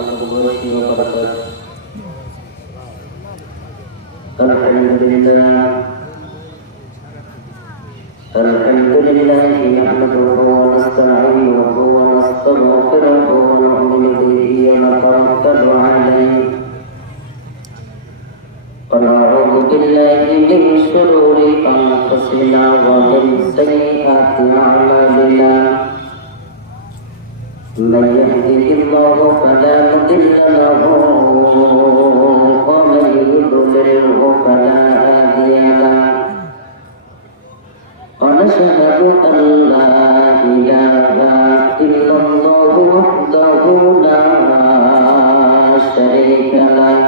ورحمة الله وبركاته. الحمد لله نحمده ونستعينه ونستغفره ونؤمن به ونتوكل عليه ونعوذ بالله من شرور أنفسنا ومن سيئات أعمالنا من يهده الله فلا مضل له ومن يضلله فلا هادي له ونشهد أن لا إله إلا الله وحده لا شريك له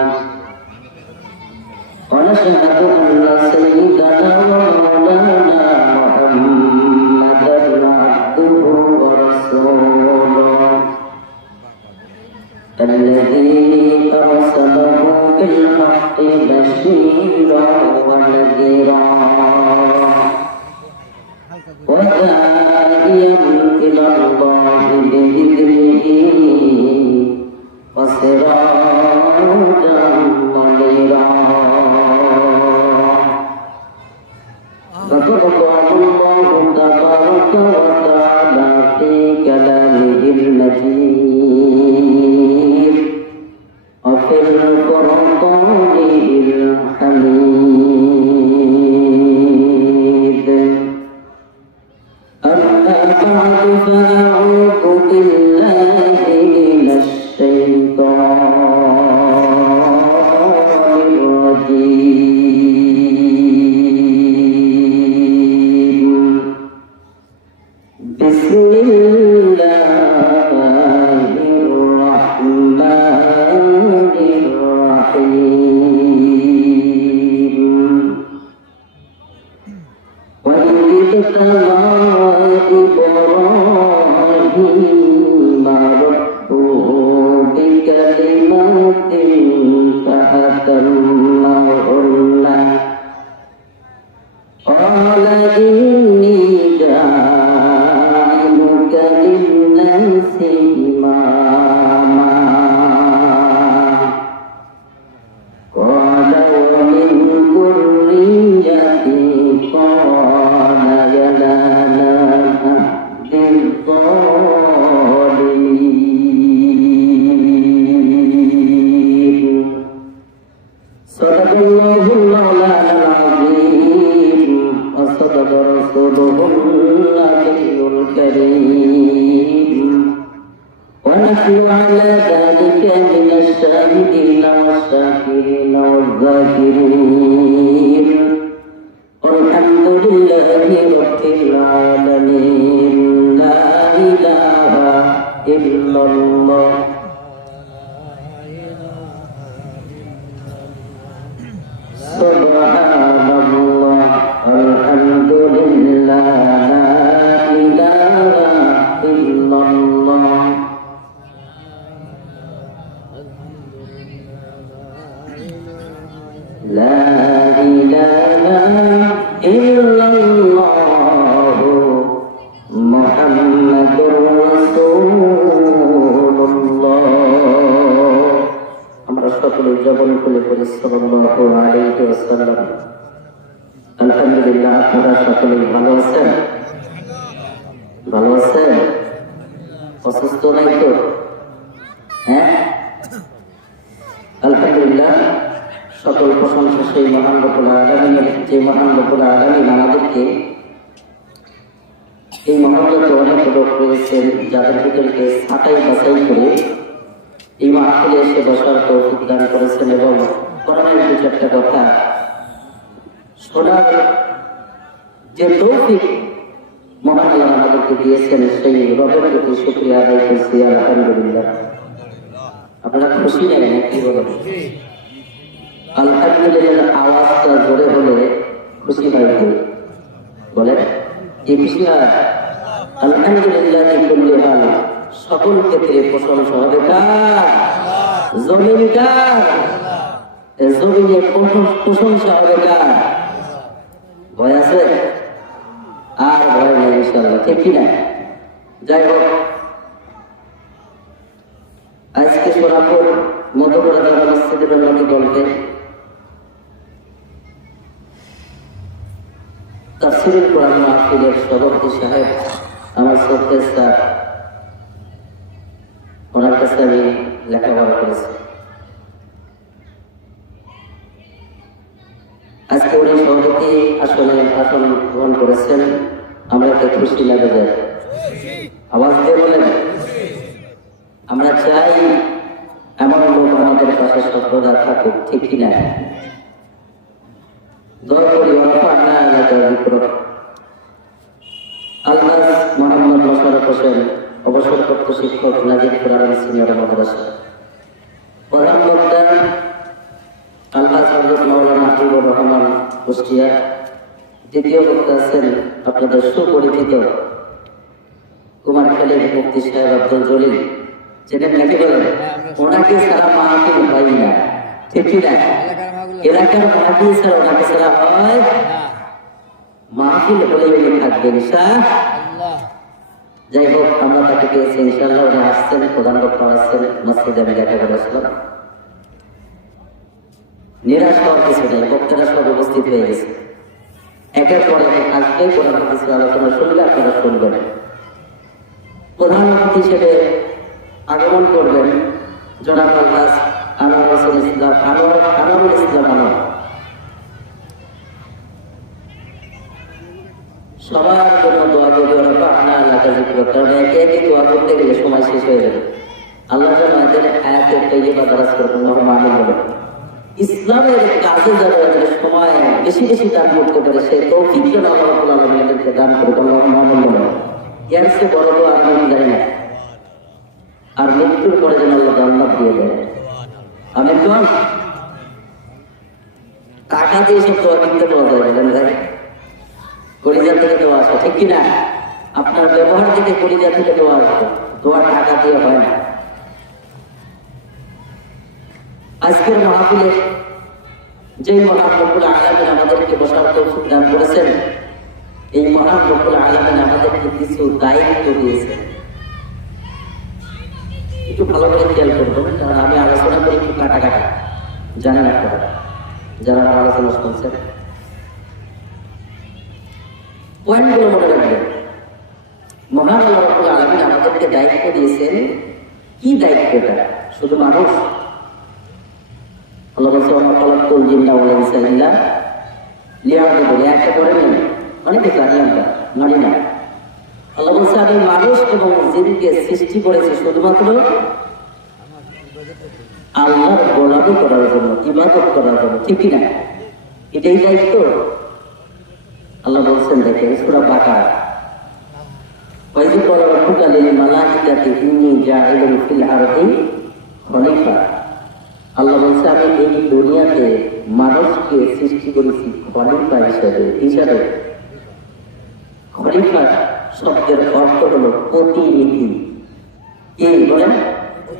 ونشهد أن سيدنا ومولانا محمدا عبده ورسوله الذي أرسله بالحق بشيرا ونذيرا وداعيا إلى الله بإذنه وسراجا منيرا فقد قال الله تبارك وتعالى في كلامه المجيد وفي الفرقان الحميد أما بعد فأعوذ بالله من الشيطان الرجيم بسم الله الرحمن الرحيم وإذ ابتلى إبراهيم ربه بكلمات فأتمهن قال إني جاعلك للناس إماما قال ومن ذريتي قال ينال عهد الظالمين صدق الله مولانا العظيم وصدق رسوله النبي الكريم ونحن على ذلك من الشاهدين والشاكرين والذاكرين والحمد لله رب العالمين لا إله إلا الله سبحان الله الحمد لله لا إله إلا الله لا إله إلا الله محمد رسول الله আমরা সকলে জবান খুলে বলি সাল্লাল্লাহু আলাইহি ওয়াসাল্লাম। আলহামদুলিল্লাহ, আপনারা সকলে ভালো আছেন? ভালো আছেন? অসুস্থ নাই তো? হ্যাঁ, আলহামদুলিল্লাহ। সকল প্রশংসা সেই মহান রব্বুল আলামিনের, যে মহান রব্বুল আলামিন আমাদেরকে এই মহল্লাতে অনেক লোক রয়েছেন যাদের ভিতরকে ছাঁটাই বাছাই করে এই মাহফিলে এসে বসার তৌফিক দান করেছেন এবং কোরআনের দু চারটা কথা শোনার যে তৌফিক মহান আল্লাহ আমাদেরকে দিয়েছেন সেই রবের প্রতি শুকরিয়া আদায় করছি আলহামদুলিল্লাহ। আপনারা খুশি নেই কি বলেন? আলহামদুলিল্লাহ আওয়াজটা জোরে হলে খুশি হয় কি বলে? কি খুশি হয়? আলহামদুলিল্লাহ কুল্লি হাল, সকল ক্ষেত্রে প্রশংসা হবে কার? জমিন কার? জমিনে প্রশংসা হবে কার? ভয় আছে? আর ভয় নেই, ইনশাআল্লাহ, ঠিক কিনা? যাই হোক, আজকে সোনাপুর মধুপুরা জামা মসজিদের উন্নতি দলকে তাফসীরুল কোরআন মাহফিলের সভাপতি সাহেব আমার শ্রদ্ধেয় স্যার, ওনার কাছে আমি লেখাপড়া করেছি। আজকে উনি সভাপতি আসনে আসন গ্রহণ করেছেন, আমরা একটা খুশি লাগে যায়। আওয়াজ দিয়ে বলেন, আমরা চাই এমন লোক আমাদের পাশে সর্বদা থাকুক, ঠিক কিনা? দয়া করি অফারনা এলাকার বিক্রয় আলহাজ মোহাম্মদ মোশাররফ হোসেন, অবসরপ্রাপ্ত শিক্ষক, নাজির কোরআন সিনিয়র মাদ্রাসা। প্রধান বক্তা আলহাজ হযরত মাওলানা হাবিবুর রহমান কুষ্টিয়া। দ্বিতীয় বক্তা আছেন আপনাদের সুপরিচিত কুমারখালীর মুফতি সাহেব আব্দুল জলিল। যেটার নাকি বলেন, ওনাকে ছাড়া মাহফিল হয় না, ঠিক কিনা? এলাকার মাহফিল ছাড়া ওনাকে ছাড়া হয় মাহফিল হলে উনি থাকবেন ইনশাআল্লাহ। যাই হোক, আমরা তাকে পেয়েছি ইনশাআল্লাহ। উনি আসছেন, প্রধান বক্তা আসছেন, মসজিদে আমি দেখা করে আসলাম। নিরাশ হওয়ার কিছু নেই, বক্তারা সব উপস্থিত হয়ে গেছে। একের পর এক আসবে, প্রধান কিছু আলোচনা শুনলে আপনারা শুনবেন। প্রধান অতিথি হিসেবে আগমন করবেন জনাব আলহাজ আনোয়ারুল ইসলাম আনোয়ার। সবার জন্য দোয়া করবে, আপনার এলাকা জিক্র, কারণ একে একে দোয়া করতে গেলে সময় শেষ হয়ে যাবে। আল্লাহ যেন এদের আয়াতের তৈরিবা দারাজ করবেন, মামিন বলেন। ইসলামের কাজে যারা সময় বেশি বেশি দান করতে পারে, সে তৌফিক যেন আল্লাহ রাব্বুল আলামিনকে দান করবেন, মামিন বলেন। এর চেয়ে বড় দোয়া আমি জানি না। আর মৃত্যুর পরে যেন আল্লাহ জান্নাত দিয়ে দেয়। আমি তো টাকা দিয়ে সব দোয়া কিনতে পাওয়া যায়, বলেন ভাই। কলিজা থেকে দোয়া আসে, ঠিক কিনা? আপনার ব্যবহার থেকে কলিজা থেকে দোয়া আসবে, দোয়া টাকা দিয়ে হয় না। আজকের মাহফিলে যে মহান রব্বুল আলামিন আমাদেরকে বসার তৌফিক দান করেছেন, এই মহান রব্বুল আলামিন আমাদেরকে কিছু দায়িত্ব দিয়েছেন। একটু ভালো করে খেয়াল করবেন, কারণ আমি আলোচনা করি একটু কাটাকাটি, জানেন আপনারা যারা আমার আলোচনা শুনছেন। পয়েন্টগুলো মনে রাখবেন। মহান আল্লাহ রাব্বুল আলামিন আমাদেরকে দায়িত্ব দিয়েছেন। কি দায়িত্বটা? শুধু মানুষ? আল্লাহ বলছে, ওয়া খালাকতুল জিন্না ওয়াল ইনসা ইল্লা লিয়াবুদুন। একটা করে নেই, অনেকে জানি আমরা, মানি না। আল্লাহ বলছে, আমি মানুষ এবং জিনকে সৃষ্টি করেছি শুধুমাত্র আল্লাহর গোলামি করার জন্য, ইবাদত করার জন্য, ঠিক কিনা? এটাই দায়িত্ব। আল্লাহ বলছেন, দেখেন সূরা বাকারা, ওয়াইয ক্বালা রাব্বুকা লিল মালাইকাতি ইন্নী জাইলুন ফিল আরদি খলিফা। আল্লাহ বলছে, আমি এই দুনিয়াতে মানুষকে সৃষ্টি করেছি খলিফা হিসাবে। খলিফা শব্দের অর্থ হলো প্রতিনিধি। এই ধরেন,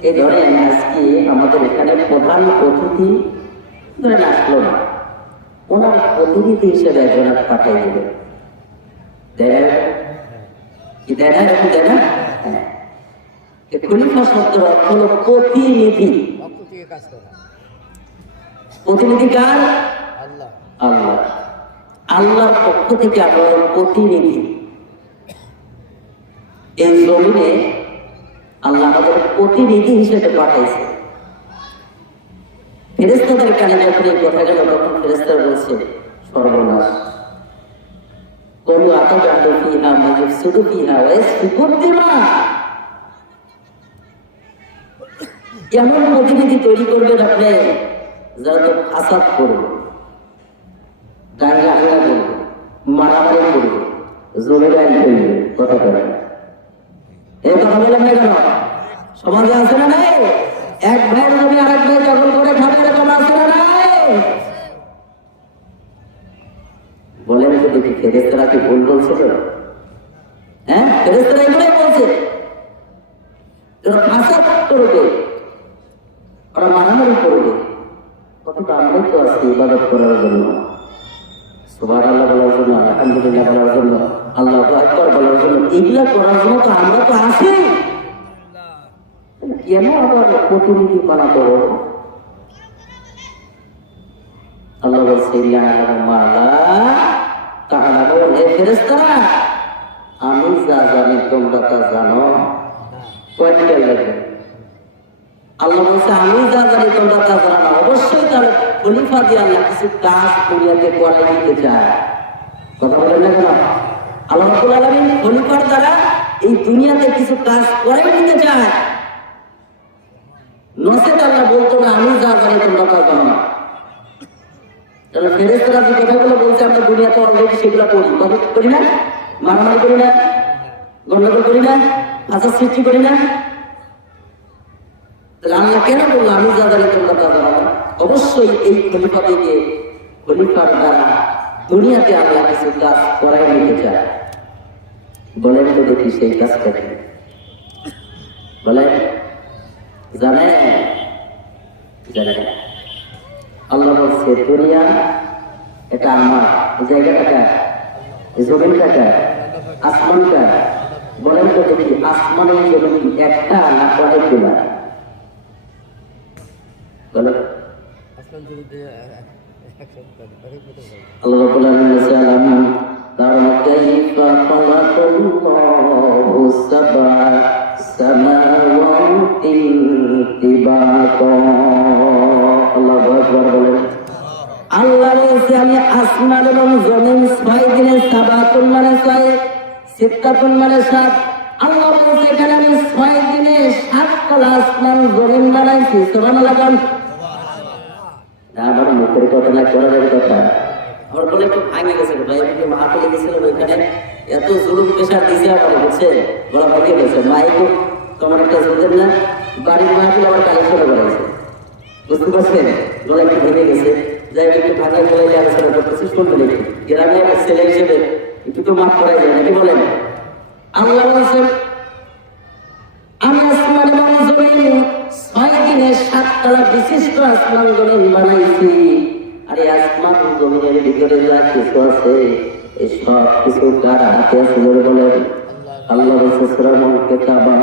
এই ধরেন আজকে আমাদের এখানে প্রধান অতিথি ধরেন আসলো না, ওনার প্রতিনিধি হিসেবে একজন পাঠিয়ে দেবে। খলিফা শব্দের অর্থ হলো প্রতিনিধি। প্রতিনিধি কার? আল্লাহ। আল্লাহর পক্ষ থেকে আমরা প্রতিনিধি। এই জমিনে আল্লাহ আমাদের প্রতিনিধি হিসেবে পাঠাইছে। ফেরেশতাদের কানে যখন এই কথা গেল, তখন ফেরেশতারা বলছে, সর্বনাশ, কোন আতাকাতু ফিহা মাইফসুদু ফিহা ওয়া ইয়াসফিকুদ দিমা। এমন প্রতিনিধি তৈরি করবেন আপনি, যারা তো ফাসাদ করবে, দাঙ্গা হাঙ্গা করবে, মারামারি করবে, জমির আইন করবে। কথা বলেন, এই কথা বলেন না কেন? সমাজে আছে না নাই? এক ভাইয়ের জমি আরেক ভাই দখল করে খাবে, এরকম আছে না নাই? বলেন তো দেখি, ফেরেশতারা কি ভুল বলছে? হ্যাঁ, ফেরেশতারা এগুলোই বলছে। যারা ফাসাদ করবে, ওরা মারামারি করবে, কতটা আমরাই তো আছি ইবাদত করার জন্য, সুবহানাল্লাহ বলার জন্য, আলহামদুলিল্লাহ বলার জন্য, আল্লাহু আকবার বলার জন্য। এগুলা করার জন্য তো আমরা তো আছি। কেন আবার প্রতিনিধি বানাতে হবে? আল্লাহ বলছে ফেরেশতারা, আমি যা জানি তোমরা তা জানো। কয়টা লাগবে? আল্লাহ বলছে আমি যা জানি তোমরা তা জানো। অবশ্যই তার খলিফা দিয়ে আল্লাহ কিছু কাজ দুনিয়াতে করাই দিতে চায়। কথা বলেন না কেন? আল্লাহ রাব্বুল আলামিন খলিফার দ্বারা এই দুনিয়াতে কিছু কাজ করাই দিতে চায়। নসেত আল্লাহ বলতো না আমি যা জানি তোমরা তা জানো না। তাহলে ফেরেশতারা যে কথাগুলো বলছে আমরা দুনিয়াতে অলরেডি সেগুলো করি না, মারামারি করি না, গন্ডগোল করি না, ফাসাদ সৃষ্টি করি না। তাহলে আল্লাহ কেন বললো আমি যা জানি তোমরা তা জানো না? অবশ্যই এই খলিফা থেকে খলিফার দ্বারা দুনিয়াতে আল্লাহ কিছু কাজ করাই নিতে চায়। বলেন তো দেখি সেই কাজটা কি? বলেন জানে? আল্লাহ বলছে দুনিয়া এটা আমার, জায়গাটা জমিনটা আসমানটা। বলেন তো দেখি আসমানের জমিন একটা না কয়েকগুলা? বলেন। আল্লাহ রাব্বুল আলামিন বলেছে আলাম তারা কাইফা খালাকাল্লাহু সাবআ সামাওয়াতি তিবাকা। আল্লাহু আকবার বলেন। আল্লাহ বলছে আমি আসমান এবং জমিন 6 দিনে সাবাতুন মানে 6, সিত্তাতুন মানে 7। আল্লাহ বলছে এখানে আমি 6 দিনে 7 তলা আসমান জমিন বানাইছি। সুবহানাল্লাহ। আমার মুখের কথা না করার কথা। আমার বলে একটু ভাঙে গেছে ভাই, একটু মাহফিলে গেছিলাম, ওইখানে এত জুলুম প্রেশার দিয়েছে আমার, বুঝছে বলা ভাঙে গেছে। মাইকও তোমার একটা শুনলেন না, বাড়ির মাহফিল আমার কালেকশন করেছে, বুঝতে পারছেন? বলা একটু ভেঙে গেছে, যাই একটু ভাঙায় বলে আলোচনা করতেছি, শুনতে দেখি গ্রামে ছেলে হিসেবে একটু তো মাফ করাই যায় নাকি বলেন? আল্লাহ বলছেন আমি আসমান এবং জমিন 6 দিনে 7 তলা বিশিষ্ট আসমান জমিন বানাইছি। আর এই আসমান জমিনের ভিতরে যা কিছু আছে এই সব কিছু কার হাতে আছে বলেন? আল্লাহ বলছে সূরা কিতাবা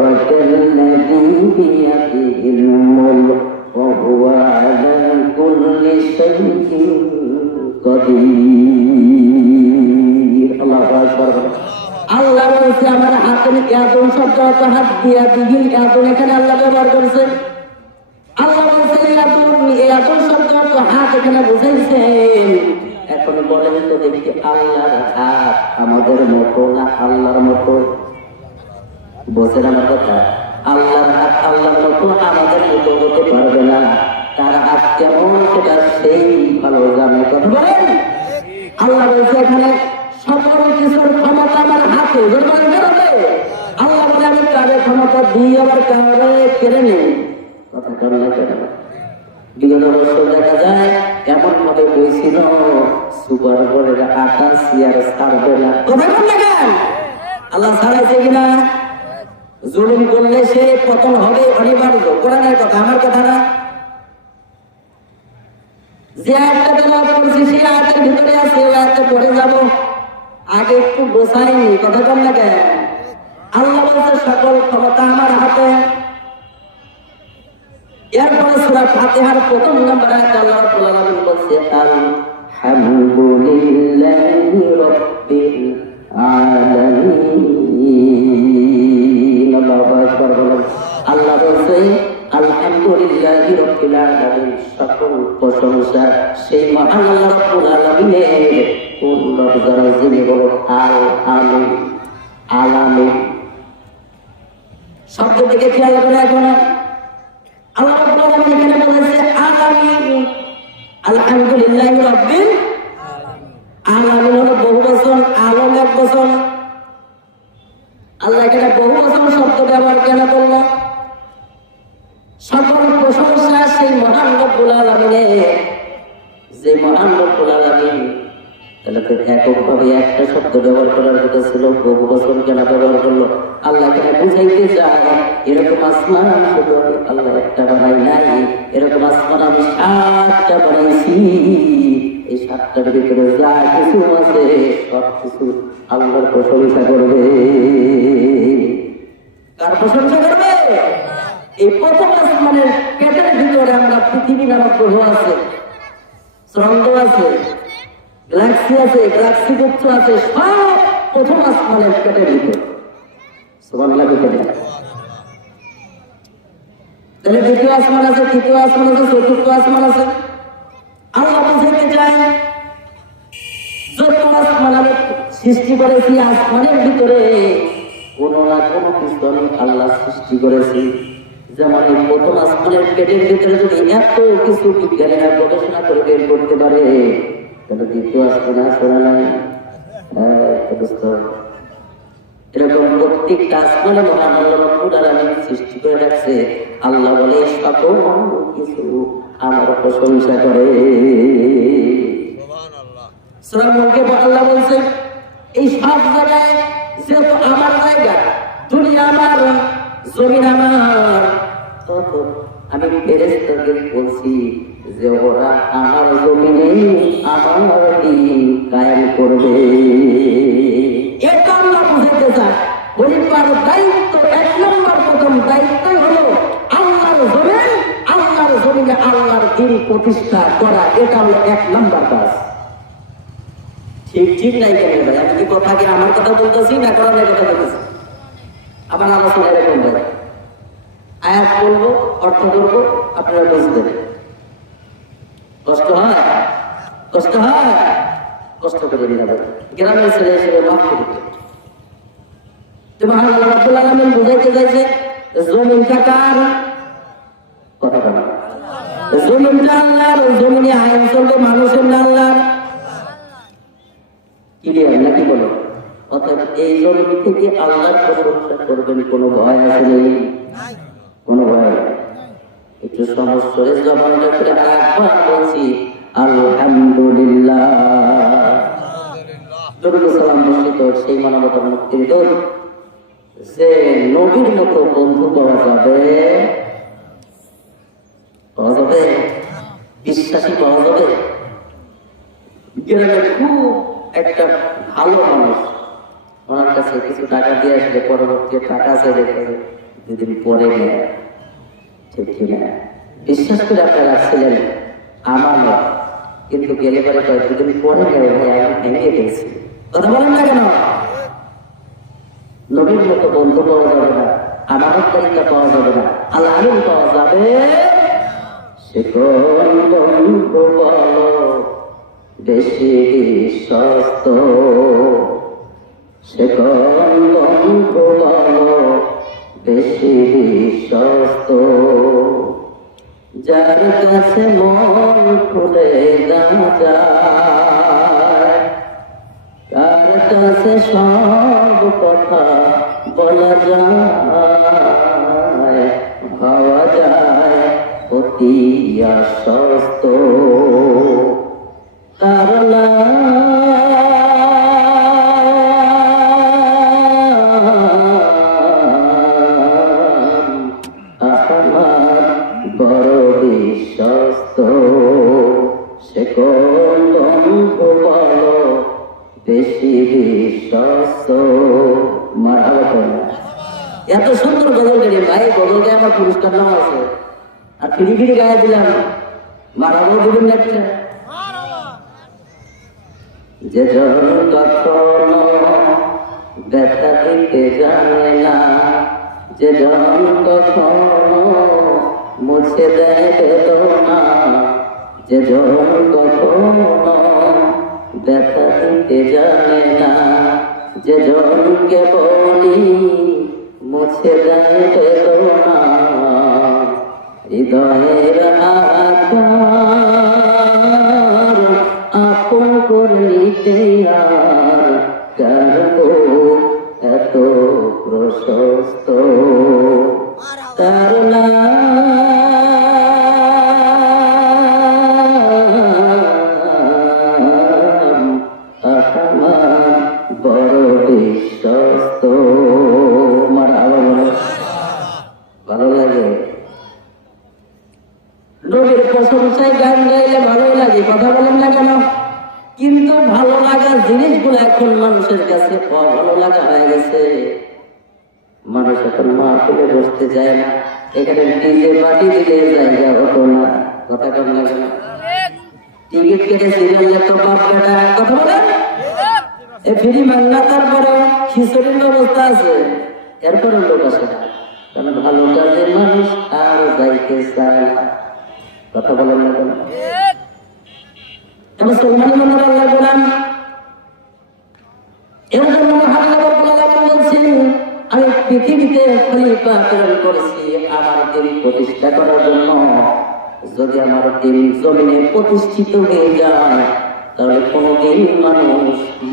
রাকাল্লাযী বিয়াদিহিল মুলক ওয়া হুয়া আলা কুল্লি শাইইন কাদির। আল্লাহু আকবার। আল্লাহ বলছে আমার হাতের ইয়াদুন শব্দ হাত দিয়া দিঘিল ইয়াদুন এখানে আল্লাহ ব্যবহার করেছেন। আল্লাহ বলছে ইয়াদুন শব্দ হাত এখানে বুঝাইছেন। এখন বলেন তো দেখি আল্লাহর হাত আমাদের মতো না আল্লাহর মতো? বোঝেন আমার কথা? আল্লাহর হাত আল্লাহর মতো আমাদের মতো হতে পারবে না। তার হাত কেমন সেটা সেই ভালো জানে। কথা বলেন। আল্লাহ বলছে এখানে সকল কিছুর ক্ষমতা আমার হাতে। আল্লাহ বলে আমি কারের ক্ষমতা দিয়ে আবার কারে কেড়ে নেই। কথা বল না কেন? বিগত বছর দেখা যায় এমন ভাবে বইছিল সুপার বোর্ডের আটা সিয়ার ছাড়বে না। আল্লাহ ছাড়াইছে কিনা? জুলুম করলে সে পতন হবে অনিবার্য। কোরআনের কথা, আমার কথা না। যে আয়াতটা তেলাওয়াত করছি সেই আয়াতের ভিতরে আছে, ওই আয়াতে পড়ে যাব। আগে একটু গোছাইনি, কথা বল না কেন? আল্লাহ বলছে সকল ক্ষমতা আমার হাতে। এরপরে সূরা ফাতিহার প্রথম নম্বর আয়াতে আল্লাহ রাব্বুল আলামিন বলছে আলহামদুলিল্লাহি রাব্বিল আলামিন। আল্লাহু আকবার বলেন। আল্লাহ বলছে আলহামদুলিল্লাহি রাব্বিল আলামিন, সকল প্রশংসা সেই মহান আল্লাহ রাব্বুল আলামিনের। কোন দরজার যিনি বলো আল আমিন, আলামিন শব্দ থেকে খেয়াল করে এখন আল্লাহ রাব্বুল আলামিন এখানে বলেছে আলামিন। আলহামদুলিল্লাহি রাব্বিল আলামিন হলো বহুবচন, আলম একবচন। আল্লাহ এখানে বহুবচন শব্দ ব্যবহার কেন করলো? সকল প্রশংসা সেই মহান রব্বুল আলামিনের। যে মহান রব্বুল আলামিন, তাহলে তো এককভাবে একটা শব্দ ব্যবহার করার কথা ছিল, বহুবচন কেন ব্যবহার করলো? আল্লাহ কেন বুঝাইতে চায় এরকম আসমান শুধু আল্লাহ একটা বানাই নাই, এরকম আসমান আমি 7টা বানাইছি। এই 7টার ভিতরে যা কিছু আছে সব কিছু আল্লাহর প্রশংসা করবে। কার প্রশংসা করবে? এই প্রথম আসমানের পেটের ভিতরে আমরা পৃথিবী নামক গ্রহ আছে, চন্দ্র আছে, গ্যালাক্সি আছে, গ্যালাক্সি গুচ্ছ আছে, সব প্রথম আসমানের পেটের ভিতরে। সুবহানাল্লাহ বলেন। তাহলে দ্বিতীয় আসমান আছে, তৃতীয় আসমান আছে, চতুর্থ আসমান আছে। আল্লাহ বুঝাইতে চাই যত আসমান আমি সৃষ্টি করেছি, আসমানের ভিতরে কোনো না কোনো কিছু আমি আল্লাহ সৃষ্টি করেছি। যেমন এই প্রথম আসমানের পেটের ভিতরে যদি এত কিছু বিজ্ঞানীরা গবেষণা করে বের করতে পারে, তাহলে দ্বিতীয় আসমান আসলে নাই। এরকম প্রত্যেকটা আসমানে মহান আল্লাহ রাব্বুল আলামিন সৃষ্টি করে রাখছে। আল্লাহ বলে সকল কিছু আমার প্রশংসা করে। সূরা মুলকে আল্লাহ বলছে এই সব জায়গায় যেহেতু আমার জায়গা, দুনিয়া আমার, জমিন আমার, তত আমি ফেরেশতাদের বলছি যে ওরা আমার জমিনে আমার দিন কায়েম করবে। এটা আল্লাহ বুঝাইতে চায়। খলিফার দায়িত্ব এক নম্বর, প্রথম দায়িত্বই হলো আল্লাহর জমিন, আল্লাহর জমিনে আল্লাহর দিন প্রতিষ্ঠা করা। এটা হলো এক নম্বর কাজ। ঠিক ঠিক নাই কেন ভাই? আমি কি কথা কি আমার কথা বলতেছি না কোরআনের কথা বলতেছি? আমার আলোচনা এরকম ভাই, আয়াত বলবো, অর্থ করবো, আপনারা বুঝবেন। কষ্ট হয়, কষ্ট হয়, কষ্ট করে দিন। গ্রামের ছেলে হিসেবে মাফ করে দিন। মহান আল্লাহ রাব্বুল আলামিন বুঝাইতে চাইছে জমিনটা কার? কথা বলা, জমিনটা আল্লাহর। জমিনে আইন চলবে মানুষের না আল্লাহর। ক্লিয়ার নাকি বলো? অর্থাৎ এই জমিন থেকে আল্লাহর প্রশংসা করবেন, কোনো ভয় আছে নেই? কোনো ভয়? একটু সমস্যা জবানটা করে আরেকবার বলছি আলহামদুলিল্লাহ। দরুদ সালাম বর্ষিত সেই মানবতার মুক্তির দূত যে নবীর মতো বন্ধু পাওয়া যাবে, পাওয়া যাবে, বিশ্বাসী পাওয়া যাবে। গ্রামে খুব একটা ভালো মানুষ, ওনার কাছে কিছু টাকা দিয়ে আসলে পরবর্তী টাকা চাইলে দুদিন পরে নেয়। ঠিক কিনা? বিশ্বাস করে আপনারা রাখছিলেন আমার নয়, কিন্তু গেলে পরে কয়েকদিন পরে নেয় ভাই আমি ভেঙে গেছি। কথা বলেন না কেন? নবীর মতো বন্ধু পাওয়া যাবে না, আমানত তরিকা পাওয়া যাবে না, আল্লাহ পাওয়া যাবে। সে কোন বন্ধু বলো বেশি বিশ্বস্ত, সে কোন বন্ধু বলো বেশি বিশ্বস্ত, যার কাছে মন খুলে দেওয়া যায়, তার কাছে সব কথা বলা যায়, ভাবা যায় অতি আশ্বস্ত। কারণ আমার বড় বিশ্বস্ত, সে কোন বন্ধু বলো বেশি বিশ্বস্ত। মারহাবা। এত সুন্দর গজল গাড়ি ভাই, গজল গায়ে আমার পুরস্কার নেওয়া আছে, আর ফিরি ফিরি গায়ে দিলাম, মারহাবা দিবেন না একটা? যে জন কখনো ব্যথা দিতে জানে না, যে জন কখনো মুছে দেয় বেদনা, যে জন কখনো ব্যথা দিতে জানে না, যে জনকে বলি মুছে দেয় বেদনা, হৃদয়ের আকার আপন করে নিতে আর কারো এত প্রশস্ত, তার নাম আমার বড় বিশ্বস্ত। ভালো লাগে নবীর প্রশংসায় গান গাইলে ভালো লাগে, কথা বলেন না কেন? কিন্তু ভালো লাগার জিনিসগুলো এখন মানুষের কাছে ভালো লাগা হয়ে গেছে। মানুষ এখন মাহফিলে বসতে যায় না, এখানে ডিজে পার্টি দিলে জায়গা হতো না, কথা কম লাগে না। টিকিট কেটে সিরিয়াল তো বাপ বেটা, কথা বলে ফ্রি মান্না, তারপরে খিচুড়ির ব্যবস্থা আছে, এরপরে লোক আসে না, কারণ ভালো কাজের মানুষ আর যাইতে চায় না, কথা বলেন না কেন? মুসলমান মনে আল্লাহ গোলাম, এর জন্য বলছেন আমি পৃথিবীতে খলিফা প্রেরণ করেছি আমার দিন প্রতিষ্ঠা করার জন্য। যদি আমার দিন জমিনে প্রতিষ্ঠিত হয়ে যায় তাহলে কোনোদিন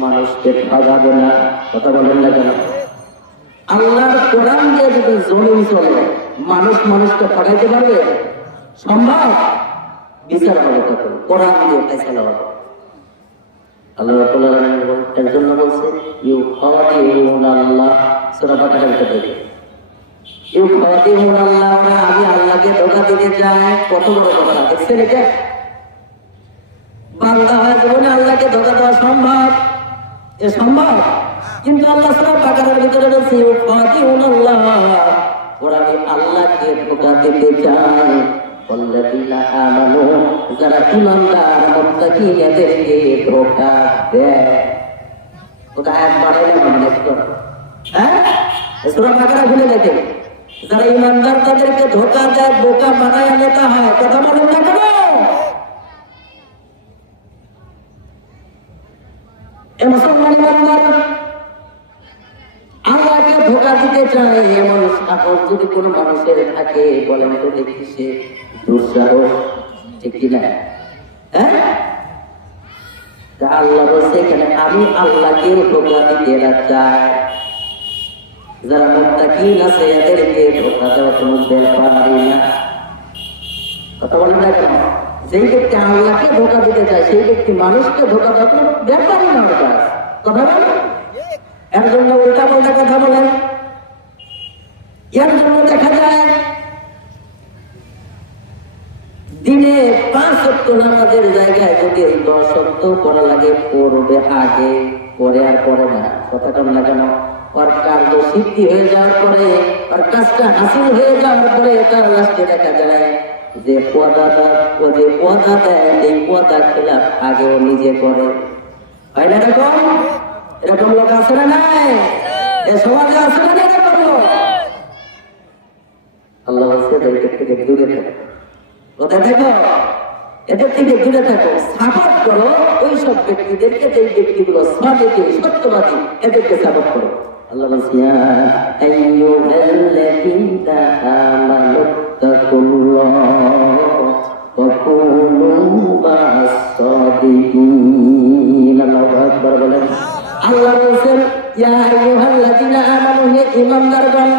মানুষকে ঠকাবে না, কথা বলেন না কেন? আল্লাহর কোরআন দিয়ে যদি জমিন চলে মানুষকে ঠকাইতে পারবে? সম্ভব? বিচার হবে তখন কোরআন দিয়ে ফয়সালা হবে। আল্লাহ রাব্বুল আলামিন এর জন্য বলছে ইউখাদিউনাল্লাহ, সূরা বাকারার ভিতরে ইউখাদিউনাল্লাহ, আমি আল্লাহকে ধোঁকা দিতে চাই। কত বড় কথা দেখছেন এটা? বান্দা হয় জীবনে আল্লাহকে ধোঁকা দেওয়া সম্ভব? এ সম্ভব? কিন্তু আল্লাহ সূরা বাকারার ভিতরে বলছে ইউখাদিউনাল্লাহ, ওরা আমি আল্লাহকে ধোঁকা দিতে চাই। ওয়াল্লাযীনা আমানু, যারা ঈমানদার মুত্তাকিয়াদেরকে ধোঁকা দেয়। ওটা আয়াত বাড়াইলে মনে রাখতো, হ্যাঁ সূরা বাকারা খুলে দেখেন, যারা ঈমানদার তাদেরকে ধোঁকা দেয়, বোকা বানায় নেতা হয়, কথা বলেন না কেন? এ মুসলমান ঈমানদার আল্লাহকে ধোঁকা দিতে চায় এমন সাহস যদি কোনো মানুষের থাকে, বলেন তো দেখি সে দুঃসাহস, ঠিক কিনা? হ্যাঁ, আল্লাহ বলছে এখানে আমি আল্লাহকে ধোঁকা দিতে চাই। যারা মুত্তাকিন আছে এদেরকে ধোঁকা দেওয়া কোনো ব্যাপারই না, কথা বলেন না কেন? যেই ব্যক্তি আল্লাহকে ধোঁকা দিতে চায় সেই ব্যক্তি মানুষকে ধোঁকা দেওয়া কোনো ব্যাপারই না, ওটা কথা বলেন। এর জন্য উল্টা পাল্টা কথা বলেন। এর জন্য দেখা যায় দিনে 5 ওয়াক্ত নামাজের জায়গায় যদি 10 ওয়াক্ত করা লাগে পড়বে আগে, পরে আর পরে না, কথা কম না কেন? আর কার্য সিদ্ধি হয়ে যাওয়ার পরে, আর কাজটা হাসিল হয়ে যাওয়ার পরে তার লাস্টে দেখা যায় যে পদা দেয় এই পদা খেলাফ আগেও নিজে করে, হয় না? এরকম লোক আছে না নাই? এ সমাজে আছে না এরকম লোক? আল্লাহ বলছে এদের থেকে দূরে থাকো, কোথায় থাকো? এদের থেকে দূরে থাকো, সাপোর্ট করো ওই সব ব্যক্তিদেরকে, যে ব্যক্তিগুলো সাদিকী সত্যবাদী, এদেরকে সাপোর্ট করো। আল্লাহ বলছে ইয়া আইয়ুহাল্লাযীনা আমানু তাকুল্লাহ ওয়া কুনু মা'আস সাদিকিন। আল্লাহু আকবার বলেন। আল্লাহ বলছেন ইয়া আইয়ুহাল্লাযীনা আমানু, হে ঈমানদারগণ,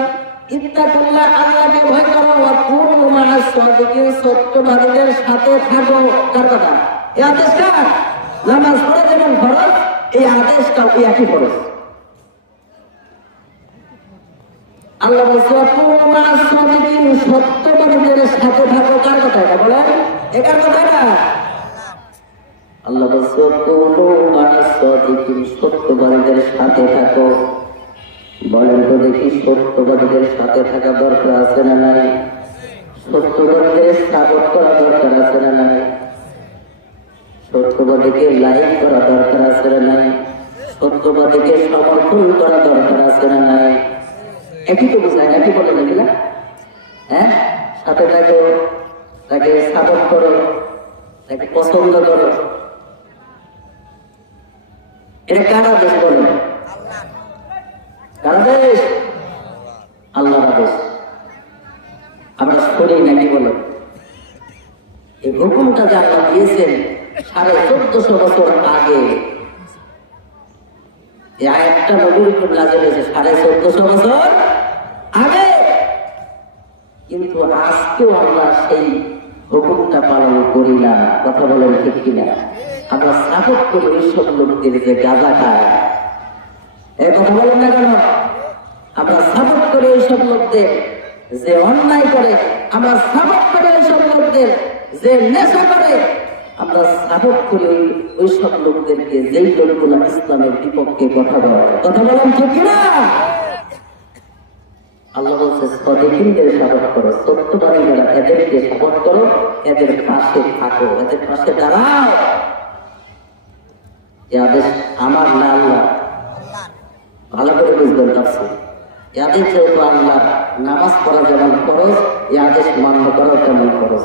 ইত্তাকুল্লাহ, আল্লাহকে ভয় করো, ওয়া কুনু মা'আস সাদিকিন, সত্যবাদীদের সাথে থাকো। কার কথা? এই আদেশ কার? নামাজ পড়া যেমন ফরজ, এই আদেশটাও একই ফরজ। আল্লাহ বলছে ওয়া কুনু মা'আস সাদিকিন, সত্যবাদীদের সাথে থাকো। কার কথা এটা বলেন? একার কথা না। আল্লাহ বলছে কোনু মা'আস সাদিকিন, সত্যবাদীদের সাথে থাকো। বলেন তো দেখি সত্যবাদীদের সাথে থাকা দরকার আছে না নাই? সত্যবাদীদের সাপোর্ট করা দরকার আছে না নাই? সত্যবাদীকে লাইক করা দরকার আছে না নাই? সত্যবাদীকে সমর্থন করা দরকার আছে না নাই? একই তো বোঝায়, একই বলে নাকি না? হ্যাঁ, সাথে থাকো, তাকে সাপোর্ট করো, তাকে পছন্দ করো। এটা কার আদেশ বলেন? কার আদেশ? আল্লাহর আদেশ। আমরা শুনি নাকি বলেন? এই হুকুমটা যে আল্লাহ দিয়েছেন 1450 বছর আগে, এই আয়াতটা নবীর উপর নাযিল হয়েছে 1450 বছর আগে, কিন্তু আজকেও আমরা সেই হুকুমটা পালন করি না, কথা বলেন ঠিক কিনা? আমরা সাপোর্ট করি ওই সব লোকদের যে গাঁজা খায়, এই কথা বলেন না কেন? আমরা সাপোর্ট করি ওই সব লোকদের যে অন্যায় করে, আমরা সাপোর্ট করি ওই সব লোকদের যে নেশা করে, আমরা সাপোর্ট করি ওই সব লোকদেরকে যেই লোকগুলো ইসলামের বিপক্ষে কথা বলে, কথা বলেন ঠিক কিনা? আল্লাহ বলছে সদিকিনদের সাপোর্ট করো, সত্যবাদী যারা এদেরকে সাপোর্ট করো, এদের পাশে থাকো, এদের পাশে দাঁড়াও। এই আদেশ আমার না আল্লাহ, ভালো করে বুঝবেন তাফসীর। এই আদেশ যেহেতু আল্লাহ, নামাজ পড়া যেমন খরচ, এই আদেশ মান্য করা তেমন খরচ।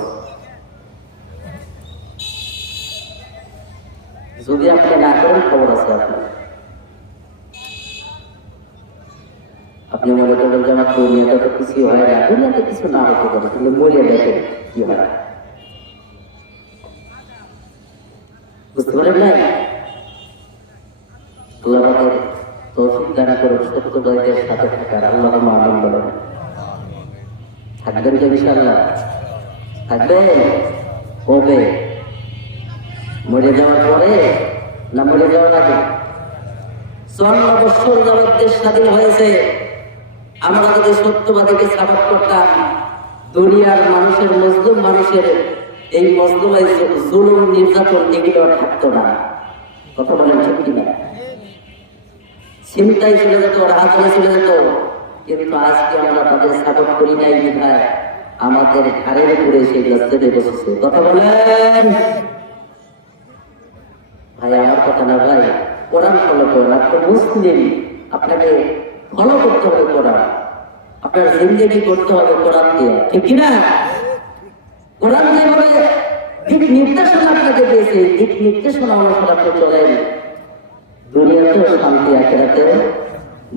যদি আপনি না করেন খবর আছে আপনার। আপনি মনে করবেন যে আমার দুনিয়াতে তো কিছু হয় না, দুনিয়াতে কিছু না হতে পারে, কিন্তু মরিয়া দেখে কি হয়। বুঝতে পারেন না? আল্লাহ আমাদের তৌফিক দান করুন সত্যবাদীদের সাথে থাকার। আল্লাহুম্মা আমিন বলেন। থাকবেন তো ইনশাআল্লাহ? থাকবেন কবে? মরে যাওয়ার পরে না মরে যাওয়ার আগে? 54 বছর যাবত দেশ স্বাধীন হয়েছে। আমরা যদি সত্যবাদীকে সাপোর্ট করতাম, দুনিয়ার মানুষের, মজলুম মানুষের এই মজলুমাই জুলুম নির্যাতন এগুলো থাকতো না। কথা বলেন ঠিক কিনা? চিন্তাই চলে যেত, রাহাজানে চলে যেত। কিন্তু আজকে আমরা তাদের সাপোর্ট করি নাই বিধায় আমাদের ঘাড়ের উপরে সেই চেপে বসেছে। কথা বলেন ভাই, আমার কথা না ভাই। কোরআন ফলো করেন। আপনি মুসলিম, আপনাকে ফলো করতে হবে কোরআন, আপনার জিন্দেগি করতে হবে কোরআন দিয়ে, ঠিক কিনা? কোরআন যেভাবে দিক নির্দেশনা আপনাকে দিয়েছে, দিক নির্দেশনা অনুসারে আপনি চলেন, দুনিয়াতেও শান্তি, আখিরাতেও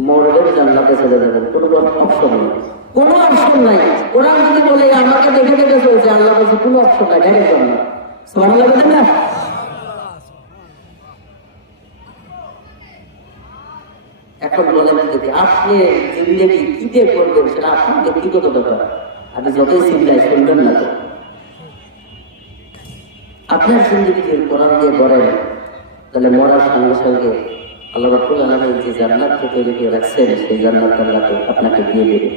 মরবেন, জান্নাতে চলে যাবেন। কোনো অপশন নেই, কোনো অপশন নাই। কোরআন যদি বলে আমাকে দেখে দেখে চলছে, আল্লাহ বলছে কোনো অপশন নাই, ডাইরেক্ট জান্নাত। সুবহানাল্লাহ বলেন না? এখন বলেন যদি আপনি জিন্দেগি কি দিয়ে করবেন সেটা আপনার ব্যক্তিগত ব্যাপার। আপনি যতই চিন্তায় শুনবেন না তো, আপনার জিন্দেগি যদি কোরআন দিয়ে করেন, তাহলে মরার সঙ্গে সঙ্গে আল্লাহ রাব্বুল আলামিন যে জান্নাতকে তৈরি করে রাখছেন, সেই জান্নাত আল্লাহকে আপনাকে দিয়ে দেবে।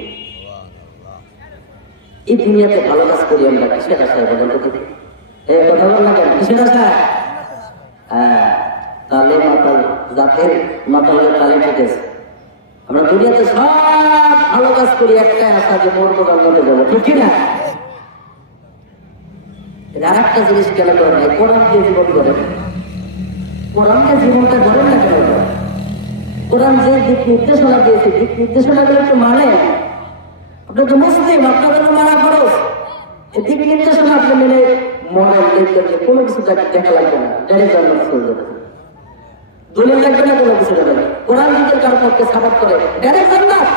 এই দুনিয়াতে ভালো কাজ করি আমরা কিসের আশায় বলেন তো দেখি? কথা বল না কেন? কিসের আশায়? হ্যাঁ, তালে মাতাল জাতের মাতালের তালে ঠিকেছে। আমরা দুনিয়াতে সব ভালো কাজ করি একটাই আশা, যে মরবো, জান্নাতে যাবো, ঠিক কিনা? আর একটা জিনিস কেন করেন নাই? কোরআন দিয়ে জীবন করেন। কোরআনকে জীবনটা ধরেন না কেন? কোরআন যে দিক নির্দেশনা দিয়েছে, দিক নির্দেশনাগুলো একটু মানে। আপনি তো মুসলিম, আপনার জন্য মানা খরচ। এই দিক নির্দেশনা আপনি মেনে মনে দেখবেন যে কোনো কিছু দেখা লাগবে না, ডাইরেক্ট জান্নাতে চলে যাবে। দলিল লাগবে না, কোনো কিছু লাগবে না। কোরআন যদি কার পক্ষে সাপোর্ট করে, ডাইরেক্ট জান্নাত।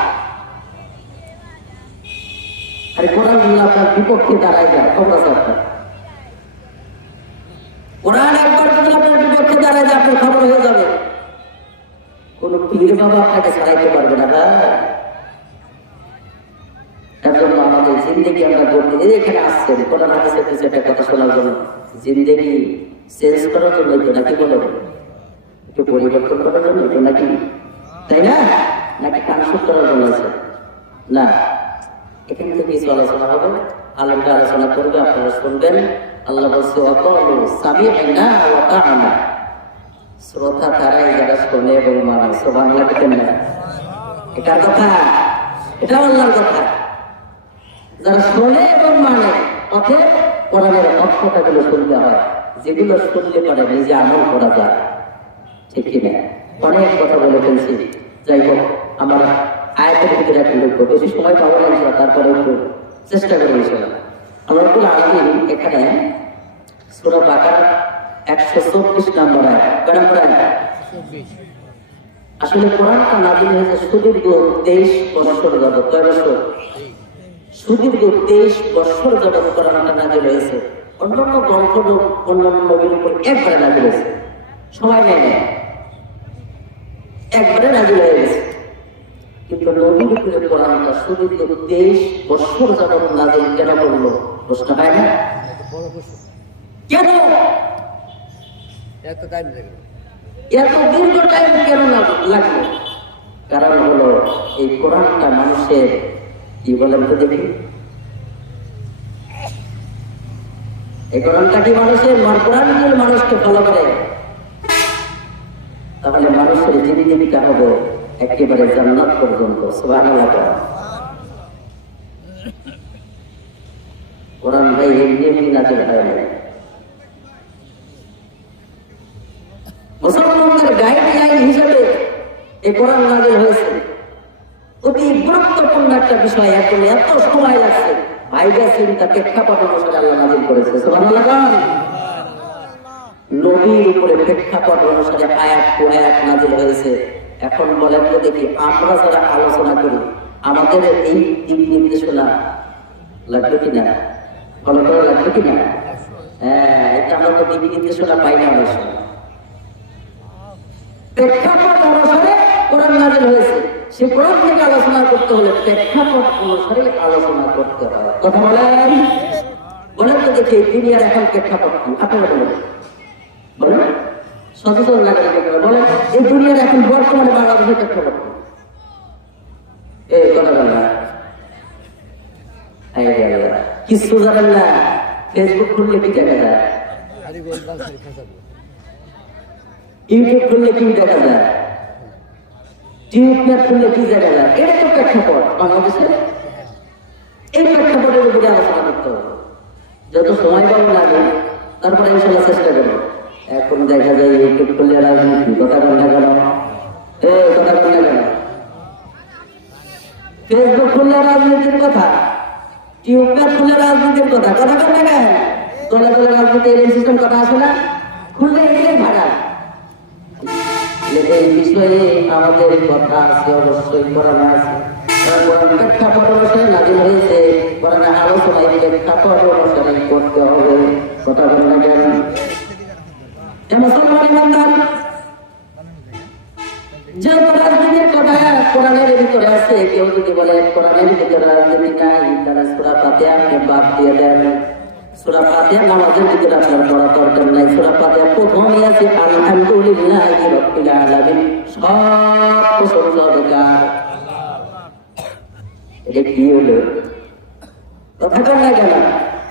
আর কোরআন যদি আপনার বিপক্ষে দাঁড়ায় যায়, খবর আছে আপনার। কোরআন একবার যদি আপনার বিপক্ষে দাঁড়ায় যায়, আপনার খবর হয়ে যাবে। কোন পীর বাবা আপনাকে ছাড়াইতে পারবে না। তার জন্য আমাদের জিন্দেগি আমরা বলতে এখানে আসছেন কোরআন হাদিসের কিছু একটা কথা শোনার জন্য, জিন্দেগি চেঞ্জ করার জন্য তো নাকি বলে, একটু পরিবর্তন করার জন্য তো নাকি, তাই না? নাকি কানসুট করার জন্য আছে না? এখান থেকে কিছু আলোচনা হবে, আলেমরা আলোচনা করবে, আপনারা শুনবেন। আল্লাহ বলছে ওয়াকালু সামি'না ওয়া আতা'না। শ্রোতা তারাই যারা শোনে এবং মানে। সুবহানাল্লাহ বলেন না? এটার কথা, এটা আল্লাহর কথা। যারা শোনে এবং মানে, অতএব কোরআনের অর্থটাগুলো শুনতে হয়, যেগুলো শুনলে পরে নিজে আমল করা যায়, ঠিক কিনা? অনেক কথা বলে ফেলছি, যাই হোক আমার আয়াতের ভিতরে একটু লিখবো, বেশি সময় পাবো না, তারপরে একটু চেষ্টা করে ইনশাআল্লাহ। আল্লাহ রাব্বুল আলামিন এখানে সূরা বাকারা 124 নম্বর আয়াত, কয় নম্বর আয়াত? আসলে কোরআনটা নাযিল হয়েছে সুদীর্ঘ 23 বছর যাবত। কয় বছর? সুদীর্ঘ 23 বছর যাবত কোরআনটা নাযিল হয়েছে। অন্যান্য গ্রন্থ অন্যান্য নবীর উপর একবারে নাযিল হয়েছে, সময় নেয় না, একবারে নাযিল হয়ে গেছে। কিন্তু নবীর উপরে কোরআনটা সুদীর্ঘ 23 বছর যাবত নাযিল কেন করলো? প্রশ্ন হয় না? কেন এত দীর্ঘ টাইম কেন লাগলো? কারণ হলো এই কোরআনটা মানুষের, কি বলেন তো দেখি, এই কোরআনটা কি মানুষের, কোরআন যদি মানুষকে ফলো করে, তাহলে মানুষের জীবনীটা হবে একেবারে জান্নাত পর্যন্ত। সুবহানাল্লাহ। এমনি এমনি নাজিল হয় না। মুসলমানদের গাইডলাইন হিসেবে এই কোরআন নাজিল হয়েছে। অতি গুরুত্বপূর্ণ একটা বিষয়, এখন এত সময় লাগছে, ভাইবা চিন্তা প্রেক্ষাপট অনুসারে আল্লাহ নাজিল করেছে। সুবহানাল্লাহ। নবীর উপরে প্রেক্ষাপট অনুসারে আয়াত ও আয়াত নাজিল হয়েছে। এখন বলেন তো দেখি, আমরা যারা আলোচনা করি আমাদের এই দিক নির্দেশনা লাগবে কিনা, ফলো করা লাগবে কিনা? হ্যাঁ, এটা আমরা তো দিক নির্দেশনা পাই না অবশ্য। প্রেক্ষাপট অনুসারে কোরআন নাজিল হয়েছে, সে কোরআন থেকে আলোচনা করতে হলে প্রেক্ষাপট অনুসারে আলোচনা করতে হয়। কথা বলেন, বলেন তো দেখি দুনিয়ার এখন প্রেক্ষাপট কি? আপনারা বলেন, বলেন, সচেতন লাগবে বলেন, এই দুনিয়ার এখন বর্তমানে বাংলাদেশের প্রেক্ষাপট এই কথা বলেন না, কিছু জানেন না। ফেসবুক খুললে কি দেখা যায়, ইউটিউব খুললে কি দেখা যায়, টিউব খুললে কি দেখা যায়, এটা তো প্রেক্ষাপট বাংলাদেশের। এই প্রেক্ষাপটের উপরে আলোচনা করতে হবে, যত সময় পাবো লাগে তারপরে ইনশাল্লাহ চেষ্টা করবো। এখন দেখা যায় ইউটিউব খুললে রাজনীতি, কথা বল না কেন, কথা বল না কেন, ফেসবুক খুললে রাজনীতির কথা, টিউব খুললে রাজনীতির কথা, কথা বল না কেন, দলে দলে রাজনীতি সিস্টেম কথা আসে না, খুললে এটাই ভাড়া। এই বিষয়ে আমাদের কথা আছে, অবশ্যই কোরআন আছে, প্রেক্ষাপট অনুসারে নাজিল হয়েছে, কোরআনে আলোচনায় প্রেক্ষাপট অনুসারে করতে হবে। কথা বল না কেন? মুসলমান ইমানদার, যে রাজনীতির কথা কোরআনের ভিতরে আছে, কেউ যদি বলে কোরআনের ভিতরে রাজনীতি নাই, তারা সূরা ফাতিহাকে বাদ দিয়ে দেন। সূরা ফাতিহা নামাজের ভিতরে আপনার পড়া দরকার নাই। সূরা ফাতিহা প্রথমেই আছে আলহামদুলিল্লাহি রাব্বিল আলামিন, সব প্রশংসা অধিকার। এটা কি হলো? কথা বল না কেন?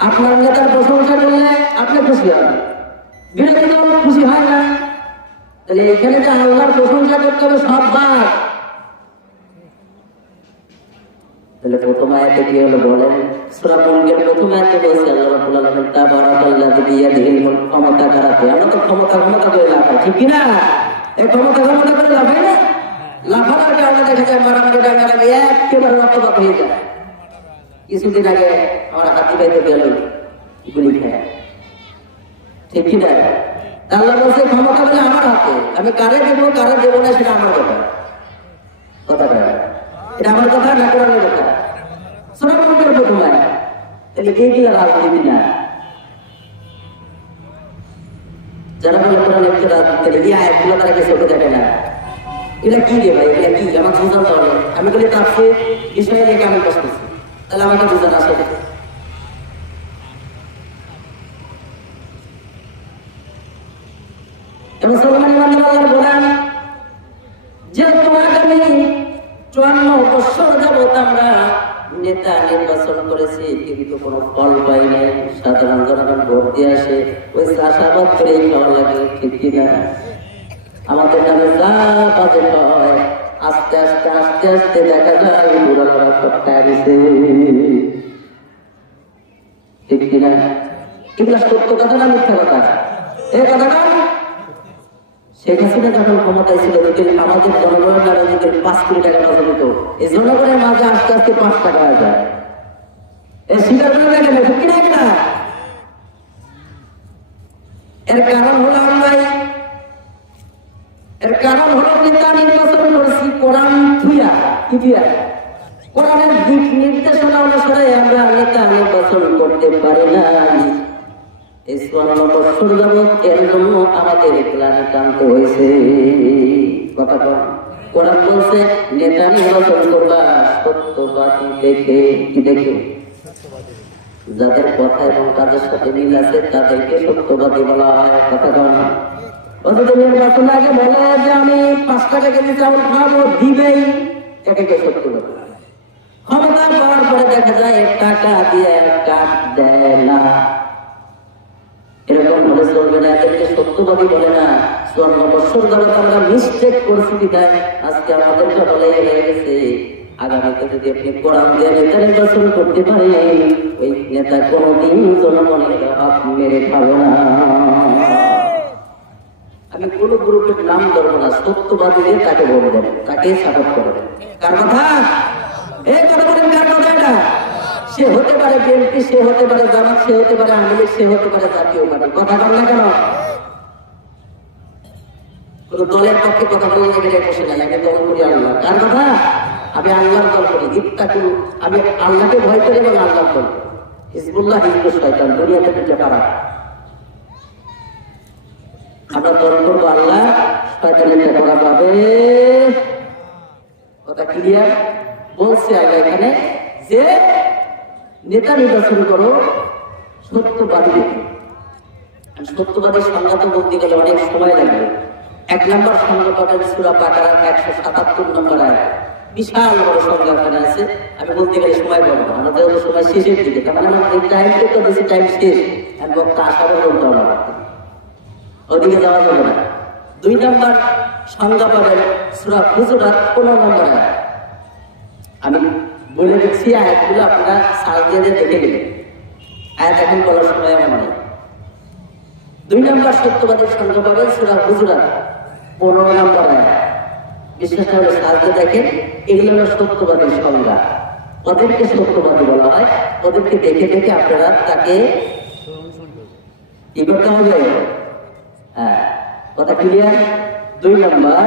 আপনার নেতার প্রশংসা করলে আপনি খুশি হন, বিরোধী দল খুশি হয় না। তাহলে এখানে যে আল্লাহর প্রশংসা করতে হবে সব বাদ। তাহলে প্রথম আয়াতে কি হলো বলেন? সূরা মুলকের প্রথম আয়াতে বলছে আল্লাহ রাব্বুল আলামিন তাবারাকাল্লাযী বিয়াদিহিল মুলক, ক্ষমতা কারাতে। আমরা তো ক্ষমতা করে লাফাই, ঠিক কি না? এই ক্ষমতা করে লাফাই না, লাফানোর কারণে দেখা যায় মারামারি ডাকাডাকি একেবারে রক্তপাত হয়ে যায়। কিছুদিন আগে আমার হাতি পাইতে গেল গুলি খায়, ঠিক কি না? আল্লাহ বলছে ক্ষমতা বলে আমার হাতে, আমি কারে দেবো না সেটা আমার কথা। কথাটা এটা আমার কথা না, কোরআনের কথা। সূরা মুলকের প্রথম আয়াত। তাহলে এইগুলা রাজনীতি না। যারা বলে কোরআনের রাজনীতি, এই আয়াতগুলো তারা কিছু দেখে না। এটা কি রে ভাই, এটা কি আমার বুঝাতে হবে। আমি বলি তাফসীর বিষয়ে লেগে আমি বসতেছি, তাহলে আমাকে বুঝানো আসে। মুসলমান ইমানদার বলেন যে তোমাকে আমি 54 বছর যাবত আমরা নেতা নির্বাচন করেছি, কিন্তু কোনো ফল পাই নাই। সাধারণ জনগণ ভোট দিয়ে আসে, ওই চাষাবাদ করেই খাওয়া লাগে, ঠিক কিনা? আমাদের নামে যা বাজেট হয়, আস্তে আস্তে আস্তে আস্তে দেখা যায় বুড়ারা সব টাইছে, ঠিক কিনা? এগুলা সত্য কথা না মিথ্যা কথা? এই কথাটা শেখ হাসিনা যখন ক্ষমতায় ছিল, আমাদের জনগণের নামে যদি 5 কোটি টাকা বাজে দিত, এই জনগণের মাঝে আস্তে আস্তে 5 টাকা হয়ে যায়। এই স্বীকার করে দেখেন, ঠিক কিনা? একটা এর কারণ হলো আমরাই, এর কারণ হলো নেতা নির্বাচন করেছি কোরআন থুইয়া, কি দিয়া? কোরআনের দিক নির্দেশনা অনুসারে আমরা নেতা নির্বাচন করতে পারি না। এই 54 বছর যাবত এর জন্য আমাদের প্ল্যানে টানতে হয়েছে। কথা কোরআন বলছে নেতা নির্বাচন করবা সত্যবাদী দেখে, কি দেখে? যাদের কথা এবং তাদের সাথে মিল আছে তাদেরকে সত্যবাদী বলা হয়। কথা কন নির্বাচন আগে বলে যে আমি 5 টাকা কেজি চাউল খাবো, দিবেই, এটাকে সত্য কথা। ক্ষমতা পাওয়ার পরে দেখা যায় টাকা দিয়ে কাট দেয় না, এরকম ভাবে চলবে না। এদেরকে সত্যবাদী বলে না। 54 বছর যাবত আমরা মিস্টেক করছি বিধায় আজকে আমাদেরকে বলে হয়ে গেছে আগামীতে যদি আপনি কোরআন দিয়ে নেতা নির্বাচন করতে পারেন, ওই নেতা কোনোদিন জনগণের হক মেরে খাবে না। আমি কোন গ্রুপের নাম ধরবো না, সত্যবাদী দিয়ে তাকে ভোট দেন, তাকে সাপোর্ট করবেন। কার কথা? এই কথা বলেন, কার কথা এটা? সে হতে পারে বিএনপি, সে হতে পারে জামাত, সে হতে পারে আওয়ামী লীগ, সে হতে পারে জাতীয় পার্টি। কথা বল না কেন? কোন দলের পক্ষে কথা বললে গেলে বসে যায়, আমি দল করি আল্লাহ। কার কথা? আমি আল্লাহর দল করি। আমি আল্লাহকে ভয় করি এবং আল্লাহর দল। হিজবুল্লাহ, হিজবুল শয়তান, দুনিয়াতে দুটো পারা। আমরা দল করবো আল্লাহ, শয়তানের করা পাবে। কথা ক্লিয়ার? বলছে আল্লাহ এখানে যে নেতা নির্বাচন করো সত্যবাদী। সত্যবাদীর সংজ্ঞা তো বলতে গেলে অনেক সময় লাগবে। 1 নম্বর সংজ্ঞা পাবেন সূরা বাকারা 177 নম্বর আয়াত। বিশাল বড় সংজ্ঞা ওখানে আছে, আমি বলতে গেলে সময় পাবো না। আমাদের সময় শেষের দিকে, তার মানে আমার এই টাইমটা তো বেশি টাইম শেষ, এবং আশারও বলতে হবে, ওদিকে যাওয়া যাবে না। 2 নম্বর সংজ্ঞা পাবেন সূরা হুজুরাত 15 নম্বর আয়াত। আমি বলে দিচ্ছি আয়াতগুলো, আপনারা সার্চ দিয়ে দেখে নেবেন। আয়াত এখন বলার সময় আমার নেই। 2 নম্বর সত্যবাদীর সংজ্ঞা পাবেন সূরা হুজুরাত 15 নম্বর আয়াত। বিশেষ করে সার্চ দিয়ে দেখেন, এগুলো হলো সত্যবাদীর সংজ্ঞা। ওদেরকে সত্যবাদী বলা হয়। ওদেরকে দেখে দেখে আপনারা তাকে কি করতে হবে? হ্যাঁ, কথা ক্লিয়ার? 2 নম্বর,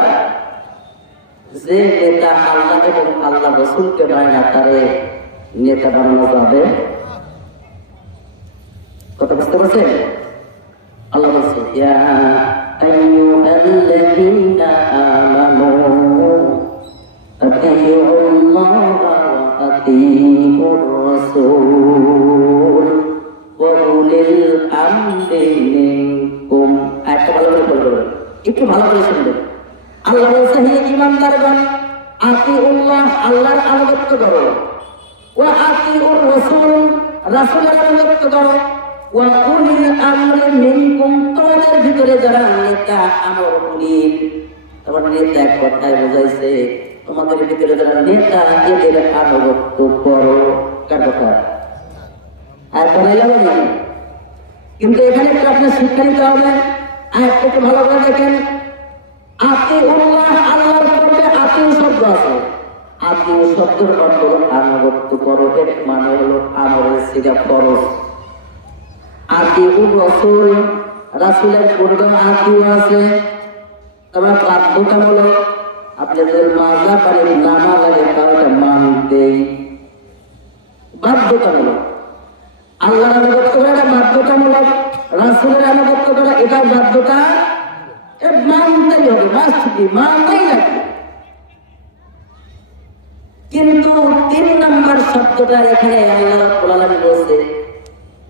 যে নেতা আল্লাহ এবং আল্লাহ রসুলকে মানে না, তারে নেতা বানানো যাবে। কথা বুঝতে পারছেন? আল্লাহ বলছে, ইয়া আইয়ুহাল্লাযীনা আমানু আতিউল্লাহা ওয়া আতিউর রাসূল ওয়া উলিল আমরি মিনকুম। একটা ভালো করে বলবেন, একটু ভালো করে শুনবেন। আল্লাহ বলছে, হে ঈমানদারগণ, আতিউল্লাহ, আল্লাহর আনুগত্য করো, ওয়া আতিউর রাসূল, রাসূলের আনুগত্য করো, ওয়া উলিল আমরি মিনকুম, তোমাদের ভিতরে যারা নেতা আমর উলিল, তোমার নেতা এক কথায় বোঝাইছে তোমাদের ভিতরে যারা নেতা, এদের আনুগত্য করো। কার কথা? আর বলা যাবে না, কিন্তু এখানে একটু আপনার শিক্ষা নিতে হবে। আর একটু ভালো করে দেখেন, আতিউল্লাহ, আল্লাহর পূর্বে আতিউ শব্দ আছে। আতিউ শব্দের অর্থ আনুগত্য করো, এর মানে হলো আমরের সিগা ফরজ। আতিউর রাসূল, রাসূলের পূর্বে আতিউ আছে, তবে বাধ্যতামূলক। আপনি যদি মাজা পারেন নামা লাগে, তাহলে মানতেই বাধ্যতামূলক। আল্লাহর আনুগত্য করা এটা বাধ্যতামূলক, রাসূলের আনুগত্য করা এটা বাধ্যতা, মানতেই হবে, মানতেই লাগবে। কিন্তু 3 নম্বর শব্দটা এখানে আল্লাহ রাব্বুল আলামিন বলছে,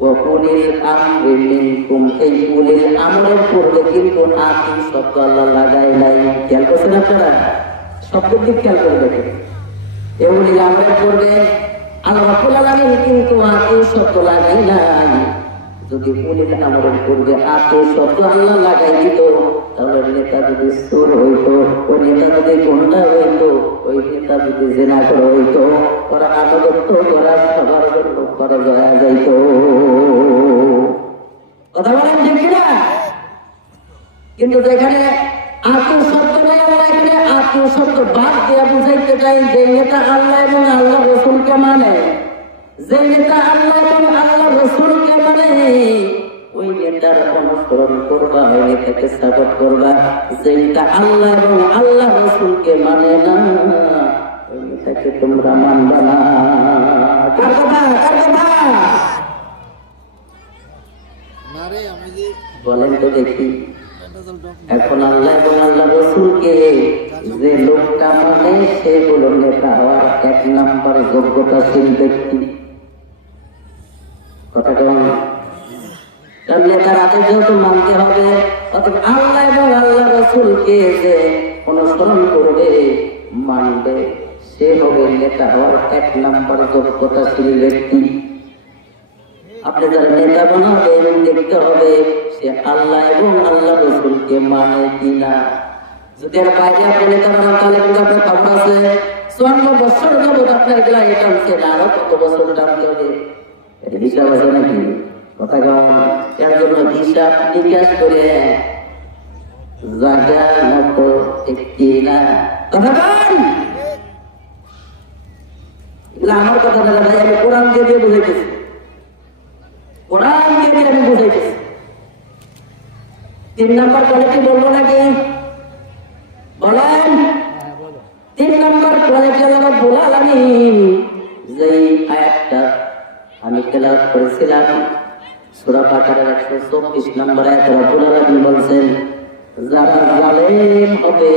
ওয়া উলিল আমরি মিনকুম, এই উলিল আমরের পূর্বে কিন্তু আতিউ শব্দ আল্লাহ লাগায় নাই। খেয়াল করছেন আপনারা? শব্দের দিক খেয়াল করে দেখেন। এই উলিল আমরের পূর্বে আল্লাহ রাব্বুল আলামিন কিন্তু আতিউ শব্দ লাগায় নাই। যদি উলিল আমরের পূর্বে আতিউ শব্দ আল্লাহ লাগাই দিত, তাহলে নেতা যদি চোর হইতো, ওই নেতা যদি গুন্ডা হইতো, ওই নেতা যদি জিনাখোর হইতো, ওরা আনুগত্য করা সবার জন্য করা যাইত। কথা বলেন ঠিক কিনা? কিন্তু যেখানে আতিউ শব্দ নেই, আমরা এখানে আতিউ শব্দ বাদ দিয়ে বুঝাইতে চাই যে নেতা আল্লাহ এবং আল্লাহ রসুলকে মানে, যে নেতা আল্লাহ এবং আল্লাহ রসুলকে মানে, ওই নেতার অনুসরণ করবা, ওই নেতাকে সাপোর্ট করবা। যে নেতা আল্লাহ এবং আল্লাহ রসুলকে মানে না, ওই নেতাকে তোমরা মানবা না। কার কথা? কার কথা? বলেন তো দেখি। এখন আল্লাহ এবং আল্লাহ রসুলকে যে লোকটা মানে, সে হলো নেতা হওয়ার 1 নম্বর যোগ্যতাশীল ব্যক্তি। কথা কেমন? নেতার আদেশ যেহেতু মানতে হবে, অথবা আল্লাহ এবং আল্লাহ রসুলকে যে অনুসরণ করবে, মানবে, সে হবে নেতা হওয়ার 1 নম্বর যোগ্যতাশীল ব্যক্তি। আপনি যারা নেতা বানাবেন, দেখতে হবে সে আল্লাহ এবং আল্লাহ রসুলকে মানে কিনা। যদি আর বাইরে আপনি নেতা বানান, তাহলে কিন্তু আপনার খবর আছে, 54 বছর যাবত আপনার গ্লানি টানছে, আরো কত বছর টানতে হবে? এটা হিসাব আছে নাকি? কথা কম। এর জন্য হিসাব নিকাশ করে জায়গা মতো একটি না কথা কম। আমার কথা না ভাই, আমি কোরআন দিয়ে বুঝাইতেছি, কোরআন দিয়ে আমি বুঝাইতেছি। 3 নম্বর কোয়ালিটি বলবো নাকি? বলেন। 3 নম্বর কোয়ালিটি আল্লাহ রাব্বুল আলামিন যেই আয়াতটা আমি তেলাওয়াত করেছিলাম সূরা বাকারার 124 নম্বর আয়াতে রাব্বুল আলামিন বলছেন, যারা জালেম হবে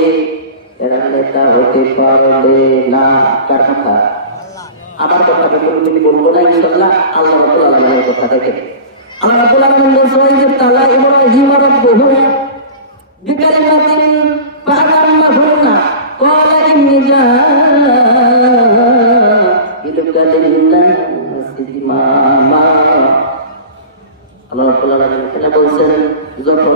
এরা নেতা হতে পারবে না। কার কথা? আমার কথা তুমি বলবো না ইনশাআল্লাহ, আল্লাহ রাব্বুল আলামিনের কথা। দেখেন আল্লাহ রাব্বুল আলামিন বলছেন যে তালা ইব্রাহিম রাব্বুহু বিকালিমাতিন ফাতাম্মাহুন্না ক্বালা ইন্নী জাইলুকা লিন-নাসি ইমামা। আল্লাহ রাব্বুল আলামিন এটা বলছেন যখন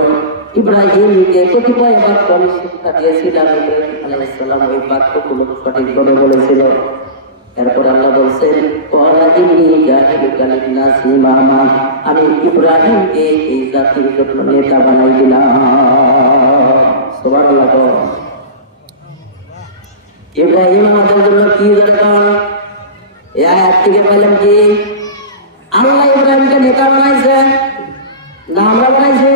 ইব্রাহিমকে কতিপয় বাক্য আমি শিক্ষা দিয়েছিলাম, ইব্রাহিম আলাইহিস সালাম ওই বাক্যগুলো সঠিকভাবে বলেছিল। এরপর আল্লাহ বলছেন ক্বালা ইন্নী জাইলুকা লিন-নাসি ইমামা, আমি ইব্রাহিমকে এই জাতির জন্য নেতা বানাই দিলাম। সুবহানাল্লাহ। ইব্রাহিম আমাদের জন্য কি দরকার? এই আয়াত থেকে বললাম কি আল্লাহ ইব্রাহিমকে নেতা বানাইছে না আমরা বানাইছি?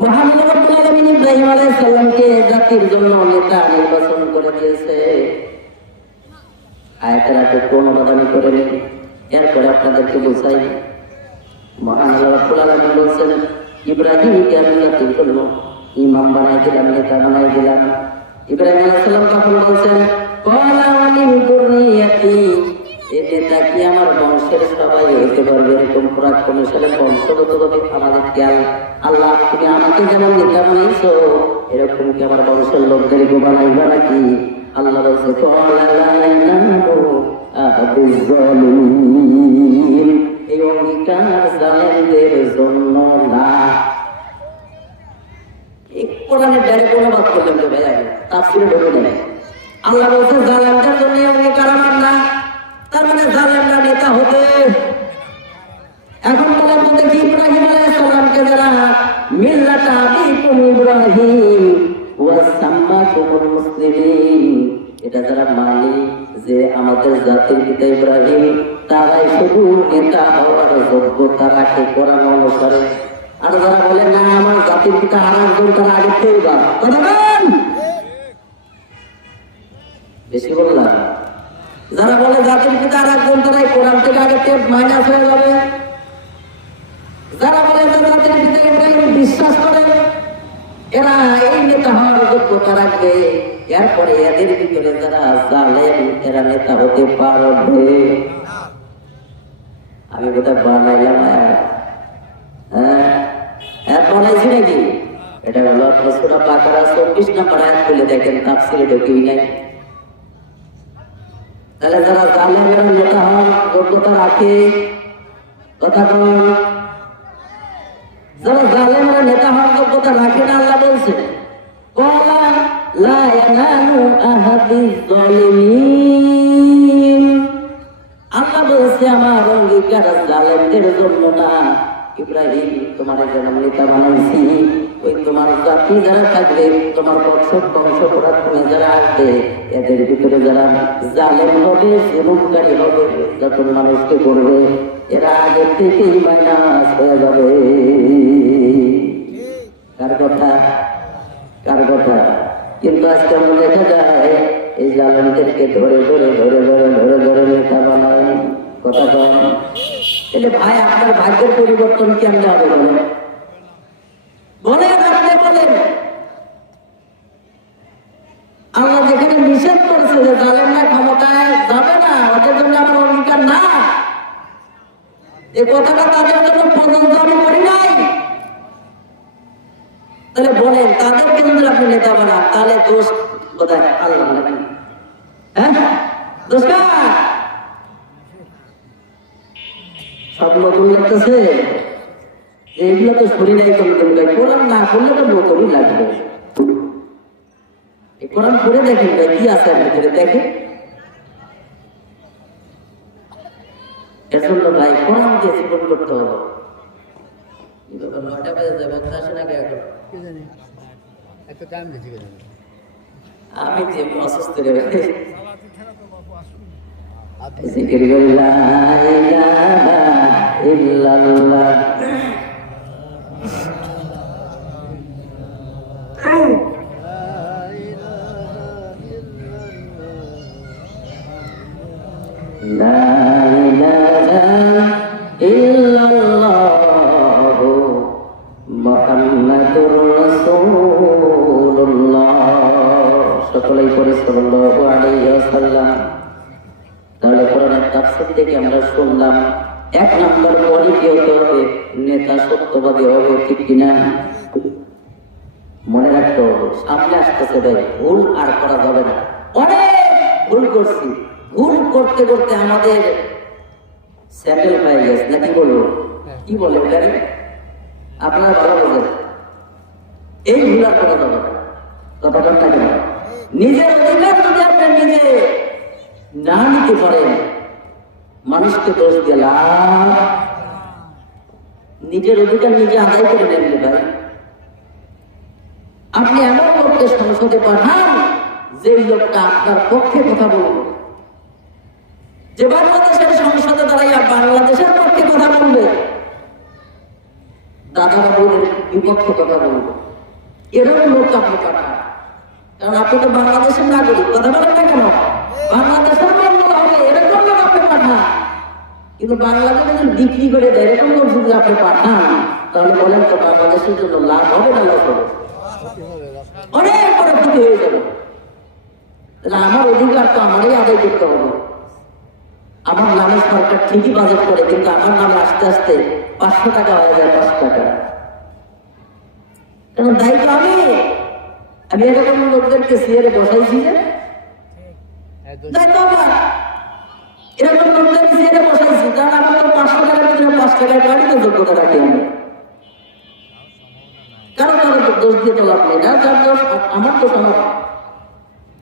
মুহাম্মদ রাব্বুল আলামিন ইব্রাহিম আলাইহিস সালামকে জাতির জন্য নেতা নির্বাচন করে দিয়েছে। আয়াতের আগে কোন অনুবাদনী করেন, এরপরে আপনাদেরকে বোঝাই। মহান আল্লাহ রাব্বুল আলামিন বলছেন ইব্রাহিমকে আমি জাতির জন্য ইমাম বানাই দিলাম, নেতা বানাই দিলাম। ইব্রাহিম আলাইহিস সালাম তখন বলছেন ক্বালা ওয়া মিন যুররিয়াতি, এই নেতা কি আমার বংশের সবাই হইতে পারবে? এরকম পরাক্রমশালী বংশগত ভাবে আমাদেরকে আল্লাহ তুমি আমাকে যেমন নেতা বানাইছো এরকম কি আমার বংশের লোকদেরকে বানাইবা নাকি? আল্লাহ বলছে ক্বালা লা ইয়ানালু আহাদিজ যালিমিন, এই অঙ্গীকার জালেমদের জন্য না। এই কোরআনের ডাইরেক্ট অনুবাদ করলাম যে ভাই আমি তাফসীরে ঢুকে নাই। আল্লাহ বলছে জালেমদের জন্য অঙ্গীকার আমার না, তার মানে জালেমরা নেতা হবে। এখন বলেন তো দেখি ইব্রাহিম আলাইহিস সালামকে যারা মিল্লাতা আবিকুম ইব্রাহিম ওয়া সাম্মাকুমুল মুসলিমিন, এটা যারা মানে যে আমাদের জাতির পিতা ইব্রাহিম তারাই শুধু নেতা হওয়ার যোগ্যতা রাখে কোরআন অনুসারে। আর যারা বলে না আমার জাতির পিতা আর একজন, তারা আগে থেকে বেশি বললাম। যারা বলে জাতির পিতা আর একজন, তারাই কোরআন থেকে আগে মাইনাস হয়ে যাবে। যারা বলে জাতির পিতা ইব্রাহিম বিশ্বাস করে এরা এই নেতা হওয়ার যোগ্যতা রাখবে, এরপরে এদের ভিতরে যারা জালেম এরা নেতা হতে পারবে। আমি কোথায় বানাইলাম? বানাইছি নাকি? এটা হলো সূরা বাকারা 24 নম্বর আয়াত খুলে দেখেন, তাফসীরে ঢুকেই নাই। তাহলে যারা জালেমেরা নেতা হওয়ার যোগ্যতা রাখে, কথা বল, যারা জালেমেরা নেতা হওয়ার যোগ্যতা রাখে না, আল্লাহ বলছে ক্বালা লা ইয়ানালু আহাদিজ যালিমিন, আল্লাহ বলছে আমার অঙ্গীকার জালেমদের জন্য না। ইব্রাহিম তোমার যেমন নেতা বানাইছি, ওই তোমার জাতি যারা থাকবে, তোমার বংশ পরাক্রমে যারা আসবে, এদের ভিতরে যারা জালেম হবে, জুলুমকারী হবে, যখন মানুষকে করবে, এরা আগের থেকেই মাইনাস হয়ে যাবে। কার কথা? কার কথা? কিন্তু আজকে আমরা দেখা যায় এই জালেমদেরকে ধরে ধরে ধরে ধরে ধরে ধরে নেতা বানায়। কথা কম। তাহলে ভাই আপনার ভাগ্যের পরিবর্তন কেমন হবে বলেন? বলেন, আপনি বলেন। আল্লাহ যেখানে নিষেধ করেছে যে জালেমরা ক্ষমতায় যাবে না, ওদের জন্য আমার অঙ্গীকার না, এই কথাটা তাদের জন্য প্রযোজ্য আমি করি নাই। তাহলে বলেন তাদেরকে যদি আপনি নেতা বানান, তাহলে দোষ কোথায়? আল্লাহ নাকি? হ্যাঁ, দোষ কার? সব নতুন লাগতেছে, এগুলো তো শরীর নাই, কোরআন না করলে তো নতুনই লাগবে। কোরআন পড়ে দেখেন ভাই কি আছে এর ভিতরে দেখেন। এর জন্য ভাই কোরআন দিয়ে জীবন করতে হবে। আমি যে অসুস্থ রে জিকির করি লা ইলাহা ইল্লাল্লাহ লা ইলাহা ইল্লাল্লাহ মুহাম্মাদুর রাসূলুল্লাহ। সকলেই পড়ে সাল্লাল্লাহু আলাইহি ওয়াসাল্লাম। তাহলে কোরআনের তাফসীর থেকে আমরা শুনলাম, এক নম্বর পরিচয় হতে হবে, নেতা সত্যবাদী হবে, ঠিক কিনা? মনে রাখতে হবে, সামনে আসতেছে ভাই, ভুল আর করা যাবে না। অনেক ভুল করছি, ভুল করতে করতে আমাদের স্যাটেল হয়ে গেছে, নাকি বলবো? কি বলে ওখানে আপনারা ভালো বোঝেন, এই ভুল আর করা যাবে না। কথাটা থাকে না, নিজের অধিকার যদি আপনি নিজে না নিতে পারেন, মানুষকে দোষ দিলাম, নিজের অধিকার নিজে আদায় করে নেন ভাই। আপনি এমন লোককে সংসদে পাঠান যে লোকটা আপনার পক্ষে কথা বলবে, যে বাংলাদেশের সংসদে দাঁড়াইয়া বাংলাদেশের পক্ষে কথা বলবে, দাদা বাবুর বিপক্ষে কথা বলবে, এরকম লোকটা আপনি পাঠান। কারণ আপনি তো বাংলাদেশের নাগরিক, কথা বলেন না কেন? বাংলাদেশের মঙ্গল হবে এরকম লোক আপনি পাঠান। কিন্তু বাংলাদেশে যদি বিক্রি করে দেয় এরকম লোক যদি আপনি পাঠান, তাহলে বলেন তো বাংলাদেশের জন্য লাভ হবে না লস হবে? অনেক বড় ক্ষতি হয়ে যাবে। তাহলে আমার অধিকার তো আমারই আদায় করতে হবে। আমার নামে সরকার ঠিকই বাজেট করে, কিন্তু আমার নামে আস্তে আস্তে 500 টাকা হয়ে যায়, 5 টাকা। কারণ দায়িত্ব আমি এরকম লোকদেরকে সিয়ারে বসাইছি, যে দায়িত্ব আমার। এরকম লোকদেরকে সিয়ারে বসাইছি, কারণ আমার তো 500 টাকার ভিতরে 5 টাকার গাড়ি তো যোগ্যতা রাখি আমি। কারণ দোষ দিয়ে তো লাভ নেই, না যার দোষ আমার তো আমার।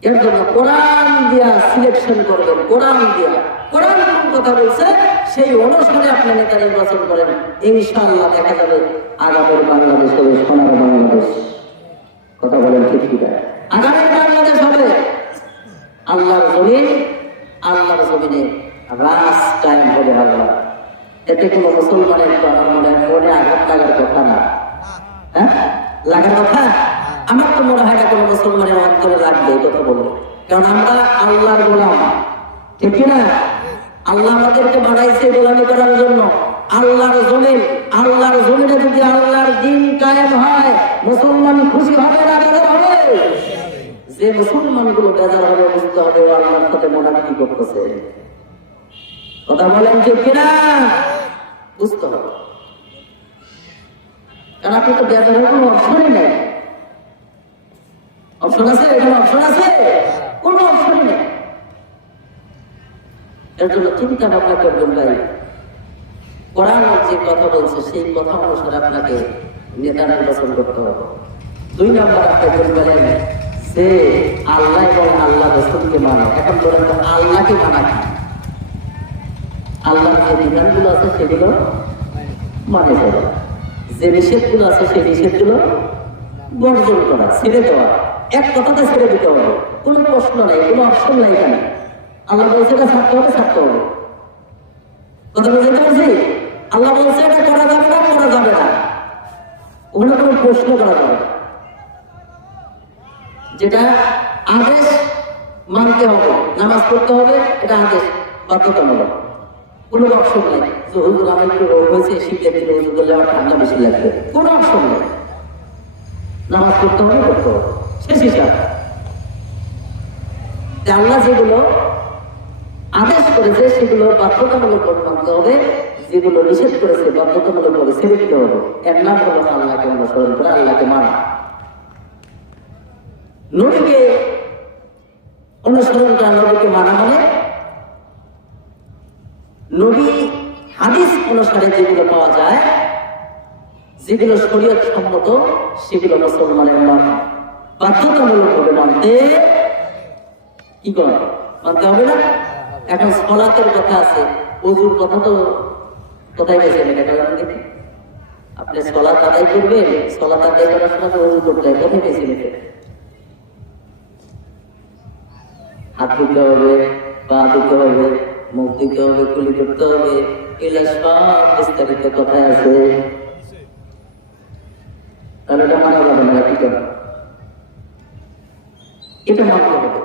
এর জন্য কোরআন দিয়া সিলেকশন করবেন, কোরআন দিয়া। কোরআন কোন কথা বলছে সেই অনুসারে আপনি নেতা নির্বাচন করেন, ইনশাআল্লাহ দেখা যাবে আগামীর বাংলাদেশ হবে সোনার বাংলাদেশ। কথা বলেন ঠিক কি? আগামীর বাংলাদেশ হবে আল্লাহর জমিন, আল্লাহর জমিনে রাজ কায়েম হবে আল্লাহ। এতে কোনো মুসলমানের মনে আঘাত লাগার কথা না, হ্যাঁ লাগার কথা। আমার তো মনে হয় না কোনো মুসলমানের অন্তরে লাগবে এই কথা বলবো, কারণ আমরা আল্লাহর গোলাম, ঠিক না? আল্লাহ আমাদেরকে বানাইছে গোলামি করার জন্য। আল্লাহর জমিন, আল্লাহর জমিনে যদি আল্লাহর দিন কায়েম হয়, মুসলমান খুশি হবে না বেজার হবে? যে মুসলমান গুলো বেজার হবে, বুঝতে হবে ও আল্লাহর সাথে মোনাজাত করতেছে। কথা বলেন ঠিক কিনা? বুঝতে হবে, কারণ আপনি তো বেজার হওয়ার কোনো অপশনই নেই। অপশন আছে? এখানে অপশন আছে? কোনো অপশনই নেই। এর জন্য চিন্তা ভাবনা করবেন ভাই, কোরআন যে কথা বলছে সেই কথা অনুসারে আপনাকে নেতা নির্বাচন করতে হবে। 2 নম্বর আপনি বলবেন যে আল্লাহ এবং আল্লাহ রসুলকে মানে। এখন বলেন তো আল্লাহকে মানা কি? আল্লাহর যে বিধানগুলো আছে সেগুলো মানে করা, যে নিষেধগুলো আছে সেই নিষেধগুলো বর্জন করা, ছেড়ে দেওয়া। এক কথাতে ছেড়ে দিতে হবে, কোনো প্রশ্ন নাই, কোনো অপশন নাই। এখানে আল্লাহ বলছে এটা ছাড়তে হবে, ছাড়তে হবে। কথা বুঝতে পারছি? আল্লাহ বলছে এটা করা যাবে না, করা যাবে না, ওখানে কোনো প্রশ্ন করা যাবে না। যেটা আদেশ মানতে হবে, নামাজ পড়তে হবে, এটা আদেশ বাধ্যতামূলক, কোনো অপশন নাই। যে হুজুর আমার একটু রোগ হয়েছে, শীতের দিনে হুজুর করলে আমার ঠান্ডা বেশি লাগবে, কোনো অপশন নেই। নামাজ পড়তে হবে, পড়তে হবে, শেষ হিসাব। আল্লাহ যেগুলো আদেশ করেছে সেগুলো বাধ্যতামূলক মানতে হবে, যেগুলো নিষেধ করেছে বাধ্যতামূলক ভাবে ছেড়ে দিতে হবে। এর নাম হলো আল্লাহকে অনুসরণ করে, আল্লাহকে মানা। নবীকে অনুসরণ করা, নবীকে মানা মানে নবী হাদিস অনুসারে যেগুলো পাওয়া যায়, যেগুলো শরীয়ত সম্মত, সেগুলো মুসলমানের মানা। বাধ্যতামূলক ভাবে মানতে কি করে মানতে হবে না। এখন সলাতের কথা আছে, ওযুর কথা তো কোথায় গেছে এটা কারণ দেখি আপনি সলাত আদায় করবেন, সলাত আদায় করার সময় ওযু করতে হয়, কোথায় গেছে এটা? হাত ধুতে হবে, পা ধুতে হবে, মুখ দিতে হবে, কুলি করতে হবে, এগুলা সব বিস্তারিত কথায় আছে। তাহলে এটা মানা যাবে না, কি করে এটা মানতে হবে।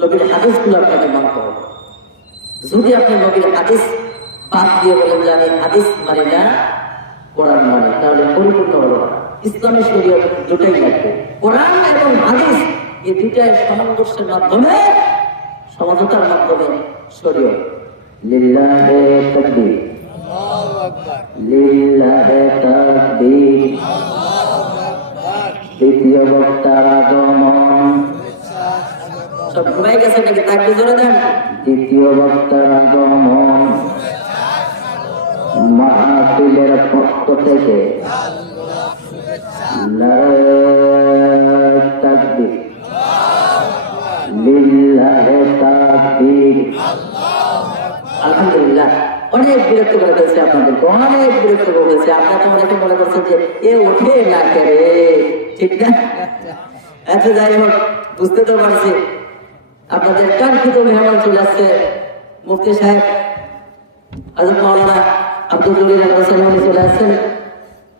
নবীর হাদিস গুলো আপনাকে মানতে হবে। যদি আপনি নবীর হাদিস বাদ দিয়ে বলেন যে আমি হাদিস মানে না কোরআন মানে, তাহলে পরিপূর্ণ হলো না। ইসলামের শরীয়ত দুটাই লাগবে, কোরআন এবং হাদিস এই দুটার সামঞ্জস্যের মাধ্যমে, সমঝোতার মাধ্যমে শরীয়ত। লিল্লাহি তাকবীর, আল্লাহু আকবার, লিল্লাহি তাকবীর। দ্বিতীয় বক্তার আগমন, সব ঘুমাই গেছে নাকি? তাকবীর জোরে দেন। দ্বিতীয় বক্তার আগমন মাহফিলের পক্ষ থেকে নারে তাকবীর, লিল্লাহি তাকবীর। আলহামদুলিল্লাহ, অনেক বিরক্ত করে ফেলছে আপনাদেরকে, অনেক বিরক্ত করে ফেলছে। আপনারা তো অনেকে মনে করছেন যে এ ওঠে না করে, ঠিক না? আচ্ছা যাই হোক, বুঝতে তো পারছি আপনাদের কাঙ্ক্ষিত মেহমান চলে আসছে, মুফতি সাহেব হযরত মাওলানা আব্দুল জলিল আল-হোসেনি চলে আসছেন।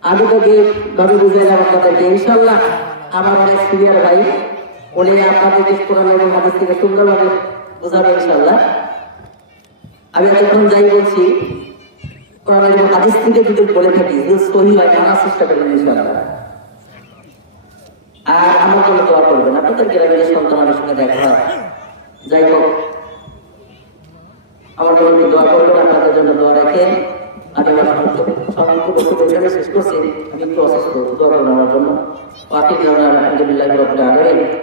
আমি তো ভাবে বুঝাইলাম আপনাদেরকে, ইনশাআল্লাহ আমার অনেক সিনিয়র ভাই, উনি আপনাদেরকে কোরআন এবং হাদিস থেকে সুন্দরভাবে বোঝাবে ইনশাআল্লাহ। আমি এতক্ষণ যাই বলছি কোরআন এবং হাদিস থেকে যদি বলে থাকি যে সহিহ হয়, মানার চেষ্টা করবেন ইনশাআল্লাহ। আর আমার জন্য দোয়া করবেন, আপনাদের গ্রামের সন্তানের সঙ্গে দেখা হয়। যাই হোক, আমার জন্য দোয়া করবেন, আপনাদের জন্য দোয়া রাখেন। আমি আমার বক্তব্য এখানে শেষ করছি। আমি একটু অসুস্থ, দোয়া করবেন আমার জন্য। আলহামদুলিল্লাহ রাব্বিল আলামিন।